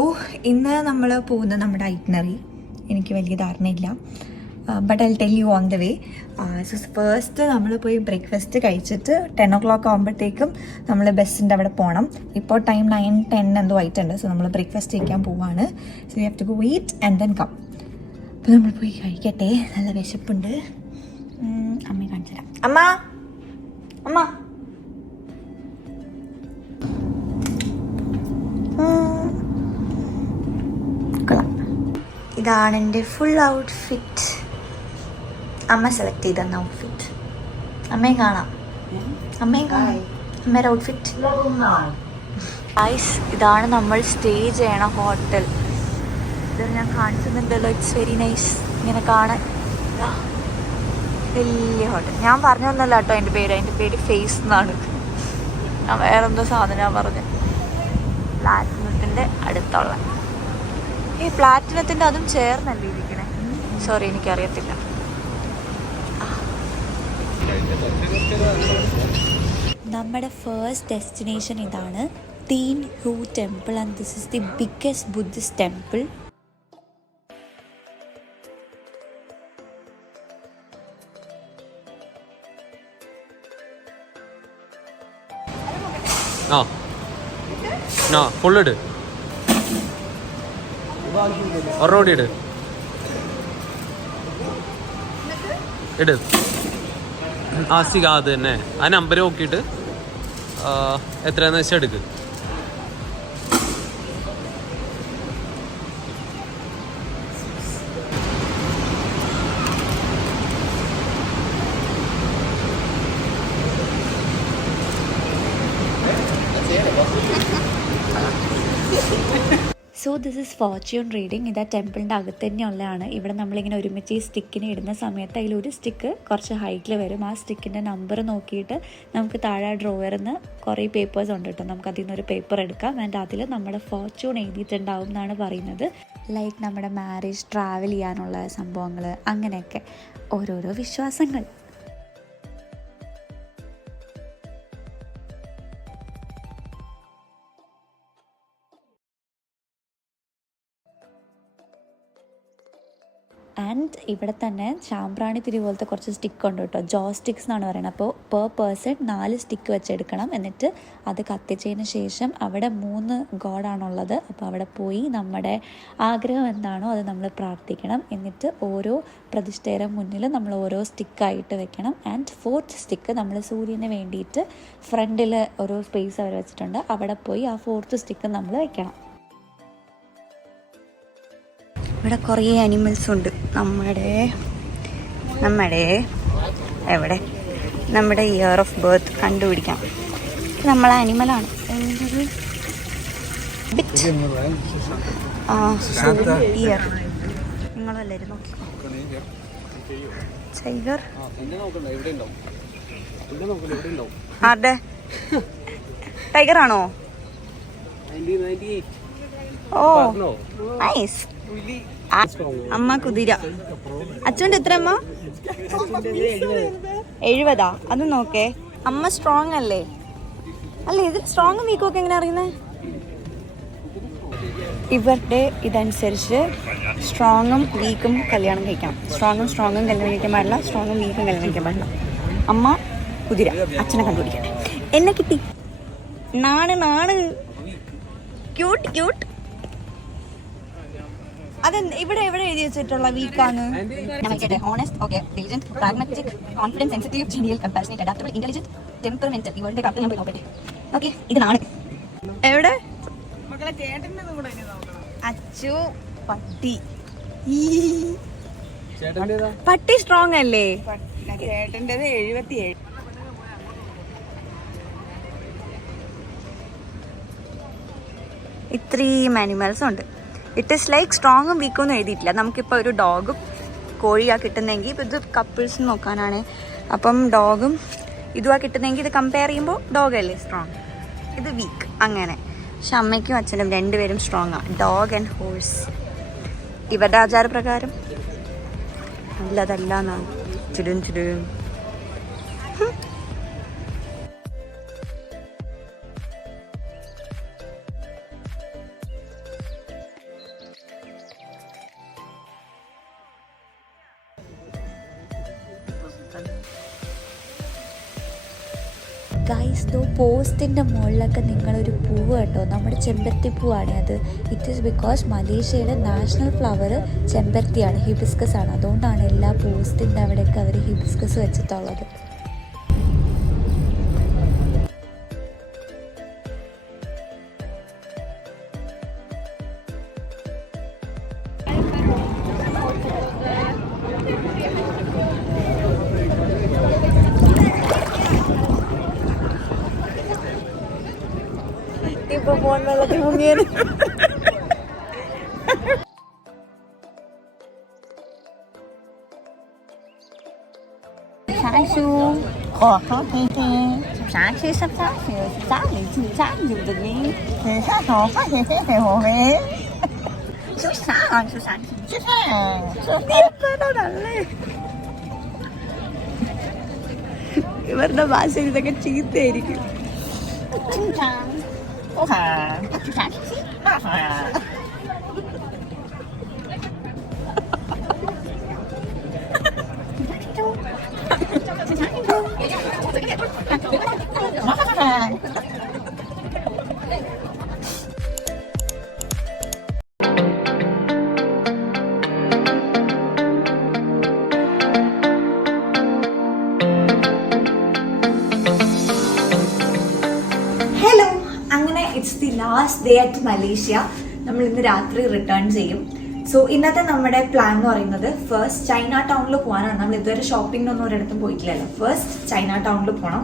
ഇന്ന് നമ്മൾ പോകുന്ന നമ്മുടെ ഐറ്റിനറി എനിക്ക് വലിയ ധാരണയില്ല, but I tell you on the way. So first നമ്മൾ പോയി ബ്രേക്ക്ഫാസ്റ്റ് കഴിച്ചിട്ട് 10 o'clock ആകുമ്പോഴത്തേക്കും നമ്മൾ ബസ്സിൻ്റെ അവിടെ പോകണം. ഇപ്പോൾ ടൈം 9-10 എന്തോ ആയിട്ടുണ്ട്. സോ നമ്മൾ ബ്രേക്ക്ഫാസ്റ്റ് കഴിക്കാൻ പോവാണ്. So you have to go eat and then come. അപ്പോൾ നമ്മൾ പോയി കഴിക്കട്ടെ, നല്ല വിശപ്പുണ്ട്. അമ്മയെ കാണിച്ചു തരാം. അമ്മ അമ്മ ഇതാണ് എൻ്റെ ഫുൾ ഔട്ട്ഫിറ്റ്. അമ്മ സെലക്ട് ചെയ്തെന്ന ഔട്ട്ഫിറ്റ്. അമ്മയും കാണാം, അമ്മയുടെ ഔട്ട്ഫിറ്റ്. ഗൈസ്, ഇതാണ് നമ്മൾ സ്റ്റേ ചെയ്യണ ഹോട്ടൽ. ഇത് ഞാൻ കാണിക്കുന്നുണ്ടല്ലോ. It's very nice. ഇങ്ങനെ കാണാൻ വലിയ ഹോട്ടൽ. ഞാൻ പറഞ്ഞൊന്നല്ല കേട്ടോ എൻ്റെ പേര് ഫേസ് എന്നാണ്. ഞാൻ വേറെന്തോ സാധനമാണ് പറഞ്ഞത്. പ്ലാറ്റിനത്തിൻ്റെ അടുത്തുള്ള ഈ പ്ലാറ്റിനത്തിൻ്റെ അതും ചേർന്നല്ലേ ഇരിക്കണേ? സോറി, എനിക്കറിയത്തില്ല. നമ്മുടെ ഫസ്റ്റ് ഡെസ്റ്റിനേഷൻ ഇതാണ്, Thean Hou temple. And this is the biggest Buddhist temple. ഫുള്ളിട് ഒറോടി ഇട് ആസ്തിക അത് തന്നെ. ആ നമ്പർ നോക്കിയിട്ട് എത്രയാണെന്ന് വെച്ചാൽ എടുക്ക്. So this is fortune reading. ഇത് ആ ടെമ്പിളിൻ്റെ അകത്ത് തന്നെയുള്ളതാണ്. ഇവിടെ നമ്മളിങ്ങനെ ഒരുമിച്ച് ഈ സ്റ്റിക്കിനെ ഇടുന്ന സമയത്ത് അതിലൊരു സ്റ്റിക്ക് കുറച്ച് ഹൈറ്റിൽ വരും. ആ സ്റ്റിക്കിൻ്റെ നമ്പർ നോക്കിയിട്ട് നമുക്ക് താഴെ ഡ്രോവറിൽ നിന്ന് കുറേ പേപ്പേഴ്സ് ഉണ്ട് കേട്ടോ. നമുക്ക് അതിൽ നിന്നൊരു പേപ്പർ എടുക്കാം. ആൻഡ് അതിൽ നമ്മുടെ ഫോർച്യൂൺ എഴുതിയിട്ടുണ്ടാവും എന്നാണ് പറയുന്നത്. ലൈക്ക് നമ്മുടെ മാരേജ്, ട്രാവൽ ചെയ്യാനുള്ള സംഭവങ്ങൾ, അങ്ങനെയൊക്കെ ഓരോരോ വിശ്വാസങ്ങൾ. ആൻഡ് ആൻഡ് ഇവിടെ തന്നെ ചാമ്പ്രാണി തിരി പോലത്തെ കുറച്ച് സ്റ്റിക്ക് ഉണ്ട് കേട്ടോ, ജോ സ്റ്റിക്സ് എന്നാണ് പറയുന്നത്. അപ്പോൾ പെർ പേഴ്സൺ 4 സ്റ്റിക്ക് വെച്ചെടുക്കണം. എന്നിട്ട് അത് കത്തിച്ചതിന് ശേഷം അവിടെ 3 ഗോഡാണുള്ളത്. അപ്പോൾ അവിടെ പോയി നമ്മുടെ ആഗ്രഹം എന്താണോ അത് നമ്മൾ പ്രാർത്ഥിക്കണം. എന്നിട്ട് ഓരോ പ്രതിഷ്ഠയുടെ മുന്നിൽ നമ്മൾ ഓരോ സ്റ്റിക്കായിട്ട് വെക്കണം. ആൻഡ് 4th സ്റ്റിക്ക് നമ്മൾ സൂര്യന് വേണ്ടിയിട്ട് ഫ്രണ്ടിൽ ഒരു സ്പേസ് അവർ വെച്ചിട്ടുണ്ട്, അവിടെ പോയി ആ 4th സ്റ്റിക്ക് നമ്മൾ വെക്കണം. ഇവിടെ കുറേ അനിമൽസ് ഉണ്ട്. നമ്മുടെ എവിടെ നമ്മുടെ ഇയർ ഓഫ് ബർത്ത് കണ്ടുപിടിക്കാം. നമ്മളെ അനിമലാണ് എന്തൊരു ഇയർ. നിങ്ങളെല്ലാവരും നോക്കിക്കോ. ടൈഗർ ആരുടെ ടൈഗർ ആണോ? ഓ നൈസ്. അമ്മ കുതിര. അച്ഛൻ്റെ എത്ര അമ്മ? 70. അത് നോക്കേ, അമ്മ സ്ട്രോങ് അല്ലേ? ഇത് സ്ട്രോങ്ങും വീക്കും ഒക്കെ എങ്ങനെ അറിയുന്നത്? ഇവരുടെ ഇതനുസരിച്ച് സ്ട്രോങ്ങും വീക്കും കല്യാണം കഴിക്കണം. സ്ട്രോങ്ങും കല്യാണം കഴിക്കാൻ പാടില്ല, സ്ട്രോങ്ങും വീക്കും കല്യാണം കഴിക്കാൻ പാടില്ല. അമ്മ കുതിര, അച്ഛനെ കണ്ടുപിടിക്കട്ടെ. എന്നെ കിട്ടി. നാണ് ക്യൂട്ട്. അത് ഇവിടെ എഴുതി വെച്ചിട്ടുള്ള വീക്കാണ്. Honest, okay, decent, pragmatic, confidence, sensitive, genial, compassionate, adaptable, intelligent, temperamental. ഇവരുടെ കപ്പിൾ ഞാൻ പോയി നോക്കട്ടെ. ഓക്കെ, ഇത് നാണ്. എവിടെ അച്ചു? പട്ടി സ്ട്രോങ് അല്ലേ? ചേട്ടൻ്റെത് 77. ഇത്രയും ആനിമൽസ് ഉണ്ട്. ഇറ്റ് ഈസ് ലൈക്ക് സ്ട്രോങ്ങും വീക്കും ഒന്നും എഴുതിയിട്ടില്ല. നമുക്കിപ്പോൾ ഒരു ഡോഗും കോഴിയാണ് കിട്ടുന്നതെങ്കിൽ, ഇപ്പോൾ ഇത് കപ്പിൾസ് നോക്കാനാണ്. അപ്പം ഡോഗും ഇതുമാണ് കിട്ടുന്നതെങ്കിൽ ഇത് കമ്പയർ ചെയ്യുമ്പോൾ ഡോഗല്ലേ സ്ട്രോങ്, ഇത് വീക്ക് അങ്ങനെ. പക്ഷെ അമ്മയ്ക്കും അച്ഛനും രണ്ടുപേരും സ്ട്രോങ് ആണ്. Dog and horse. ഇവരുടെ ആചാരപ്രകാരം നല്ലതല്ല എന്നാണ്. ചുടും ഗൈസ്, പോസ്റ്റിൻ്റെ മുകളിലൊക്കെ നിങ്ങളൊരു പൂവ് കേട്ടോ, നമ്മുടെ ചെമ്പരത്തി പൂവാണ് അത്. ഇറ്റ് ഈസ് ബിക്കോസ് മലേഷ്യയിലെ നാഷണൽ ഫ്ലവർ ചെമ്പരത്തിയാണ്, ഹിബിസ്കസ് ആണ്. അതുകൊണ്ടാണ് എല്ലാ പോസ്റ്റിൻ്റെ അവിടെയൊക്കെ അവർ ഹിബിസ്കസ് വെച്ചിട്ടുള്ളത്. ഇപ്പൊ ഫോൺ വെള്ളത്തിൽ മുങ്ങിയത്. ഇവരുടെ ഭാഷയിൽ ഇതൊക്കെ ചീത്തയായിരിക്കും. ഹലോ, അങ്ങനെ it's the last day at Malaysia. നമ്മൾ ഇന്ന് രാത്രി റിട്ടേൺ ചെയ്യും. സോ ഇന്നത്തെ നമ്മുടെ പ്ലാൻ എന്ന് പറയുന്നത് ഫസ്റ്റ് ചൈന ടൗണിൽ പോകാനാണ്. നമ്മൾ ഇതുവരെ ഷോപ്പിങ്ങിനൊന്നും ഒരിടത്തും പോയിട്ടില്ലല്ലോ. ഫസ്റ്റ് ചൈന ടൗണിൽ പോകണം.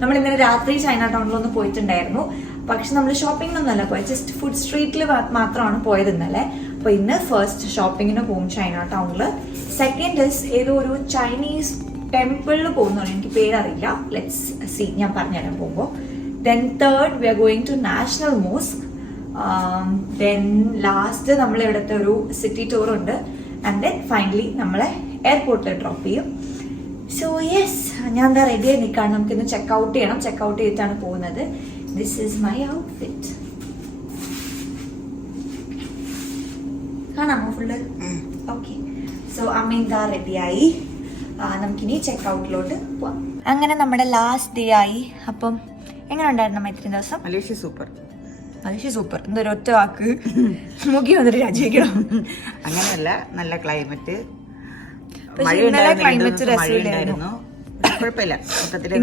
നമ്മൾ ഇന്നലെ രാത്രി ചൈന ടൗണിലൊന്ന് പോയിട്ടുണ്ടായിരുന്നു. പക്ഷെ നമ്മൾ ഷോപ്പിങ്ങിനൊന്നുമല്ല പോയത്, ജസ്റ്റ് ഫുഡ് സ്ട്രീറ്റിൽ മാത്രമാണ് പോയത് ഇന്നലെ. അപ്പോൾ ഇന്ന് ഫസ്റ്റ് ഷോപ്പിങ്ങിന് പോകും ചൈന ടൗണിൽ. സെക്കൻഡ് ഇസ് ഏതോ ഒരു ചൈനീസ് ടെമ്പിളിൽ പോകുന്നതാണ്, എനിക്ക് പേരറിയില്ല. ലെറ്റ്സ് സി, ഞാൻ പറഞ്ഞുതരാൻ പോകുമ്പോൾ. Then third, we are going to National Mosque. Then last നമ്മൾ ഇവിടുത്തെ ഒരു സിറ്റി ടൂർ ഉണ്ട്. ആൻഡ് ദെൻ ഫൈനലി നമ്മളെ എയർപോർട്ടിൽ ഡ്രോപ്പ് ചെയ്യും. സോ യെസ്, ഞാൻ എന്താ റെഡി ആയി നിൽക്കുകയാണ്. നമുക്കിന്ന് ചെക്ക് ഔട്ട് ചെയ്യണം. ചെക്ക് ഔട്ട് ചെയ്തിട്ടാണ് പോകുന്നത്. This is my outfit. കാണാമോ ഫുള്ള്? ഓക്കെ. സോ സോ അമ്മ ഇതാ റെഡിയായി. നമുക്കിനി ചെക്കൗട്ടിലോട്ട് പോവാം. അങ്ങനെ നമ്മുടെ ലാസ്റ്റ് ഡേ ആയി. അപ്പം എങ്ങനെ ഉണ്ടായിരുന്നു അമ്മ ഇത്രയും ദിവസം? Malaysia super. മലേഷ്യ സൂപ്പർ എന്തൊരു ഒറ്റ വാക്ക് മുഖി വന്നിട്ട് രാജിവെക്കണം. അങ്ങനെയല്ല, നല്ല ക്ലൈമറ്റ്. ഇന്നലെ ക്ലൈമറ്റ് രസമില്ലായിരുന്നു. കുഴപ്പമില്ല. മൊത്തത്തില്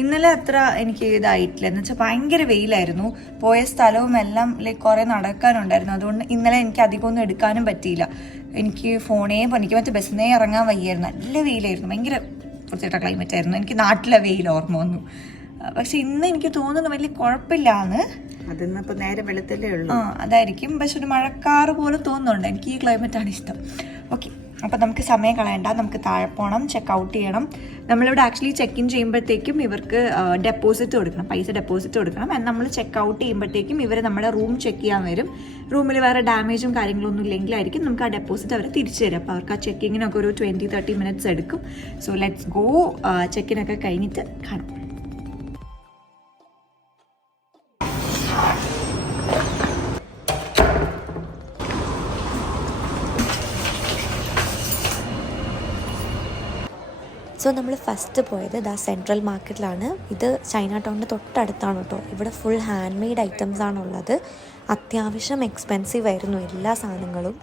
ഇന്നലെ അത്ര എനിക്ക് ഇതായിട്ടില്ല. എന്ന് വെച്ചാൽ ഭയങ്കര വെയിലായിരുന്നു. പോയ സ്ഥലവും എല്ലാം ലൈക്ക് കുറെ നടക്കാനുണ്ടായിരുന്നു. അതുകൊണ്ട് ഇന്നലെ എനിക്ക് അധികമൊന്നും എടുക്കാനും പറ്റിയില്ല. എനിക്ക് എനിക്ക് മറ്റേ ബസ്സിനേ ഇറങ്ങാൻ വയ്യായിരുന്നു. നല്ല വെയിലായിരുന്നു. ഭയങ്കര വൃത്തികെട്ട ക്ലൈമറ്റ് ആയിരുന്നു. എനിക്ക് നാട്ടിലെ വെയിൽ ഓർമ്മ വന്നു. പക്ഷെ ഇന്ന് എനിക്ക് തോന്നുന്നു വലിയ കുഴപ്പമില്ലാന്ന്. അതിന്നിപ്പോ നേരെ വെളുത്തല്ലേ ഉള്ളൂ. അതായിരിക്കും. പക്ഷെ ഒരു മഴക്കാറ് പോലെ തോന്നുന്നുണ്ട്. എനിക്ക് ഈ ക്ലൈമറ്റാണ് ഇഷ്ടം. ഓക്കെ, അപ്പം നമുക്ക് സമയം കളയണ്ട. നമുക്ക് താഴെ പോകണം, ചെക്ക് ചെയ്യണം. നമ്മളിവിടെ ആക്ച്വലി ചെക്ക് ഇൻ ചെയ്യുമ്പോഴത്തേക്കും ഇവർക്ക് ഡെപ്പോസിറ്റ് കൊടുക്കണം, പൈസ ഡെപ്പോസിറ്റ് കൊടുക്കണം. നമ്മൾ ചെക്ക് ഔട്ട് ചെയ്യുമ്പോഴത്തേക്കും ഇവർ നമ്മുടെ റൂം ചെക്ക് ചെയ്യാൻ വരും. റൂമിൽ വേറെ ഡാമേജും കാര്യങ്ങളൊന്നും ഇല്ലെങ്കിലായിരിക്കും നമുക്ക് ആ ഡെപ്പോസിറ്റ് അവർ തിരിച്ചു തരും. അപ്പോൾ അവർക്ക് ആ ചെക്കിങ്ങിനൊക്കെ ഒരു 20-30 മിനിറ്റ്സ് എടുക്കും. So let's go. ചെക്കിനൊക്കെ കഴിഞ്ഞിട്ട് കാണാം. സോ നമ്മൾ ഫസ്റ്റ് പോയത് സെൻട്രൽ മാർക്കറ്റിലാണ്. ഇത് ചൈന ടൗണിൻ്റെ തൊട്ടടുത്താണ് കേട്ടോ. ഇവിടെ ഫുൾ ഹാൻഡ് മെയ്ഡ് ഐറ്റംസ് ആണുള്ളത്. അത്യാവശ്യം എക്സ്പെൻസീവ് ആയിരുന്നു എല്ലാ സാധനങ്ങളും.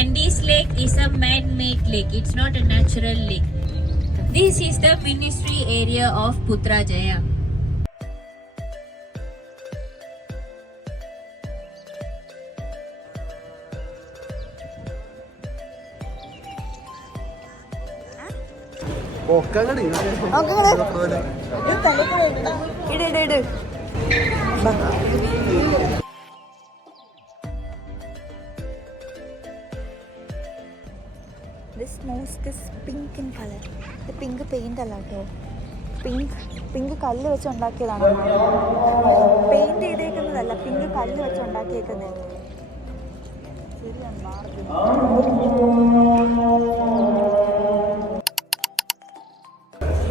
And this lake is a man-made lake. It's not a natural lake. This is the ministry area of Putrajaya. This mosque is pink in color. ഇത് പിങ്ക് പെയിന്റ് അല്ല കേട്ടോ. പിങ്ക് കല്ല് വെച്ച് ഉണ്ടാക്കിയതാണ്. പെയിന്റ് ചെയ്തേക്കുന്നതല്ല, പിങ്ക് കല്ല് വെച്ച് ഉണ്ടാക്കിയേക്കുന്നത്.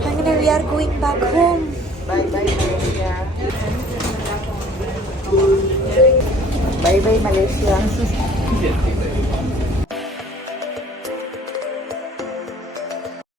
അങ്ങനെ we are going back home. Bye bye Malaysia. Bye bye Malaysia.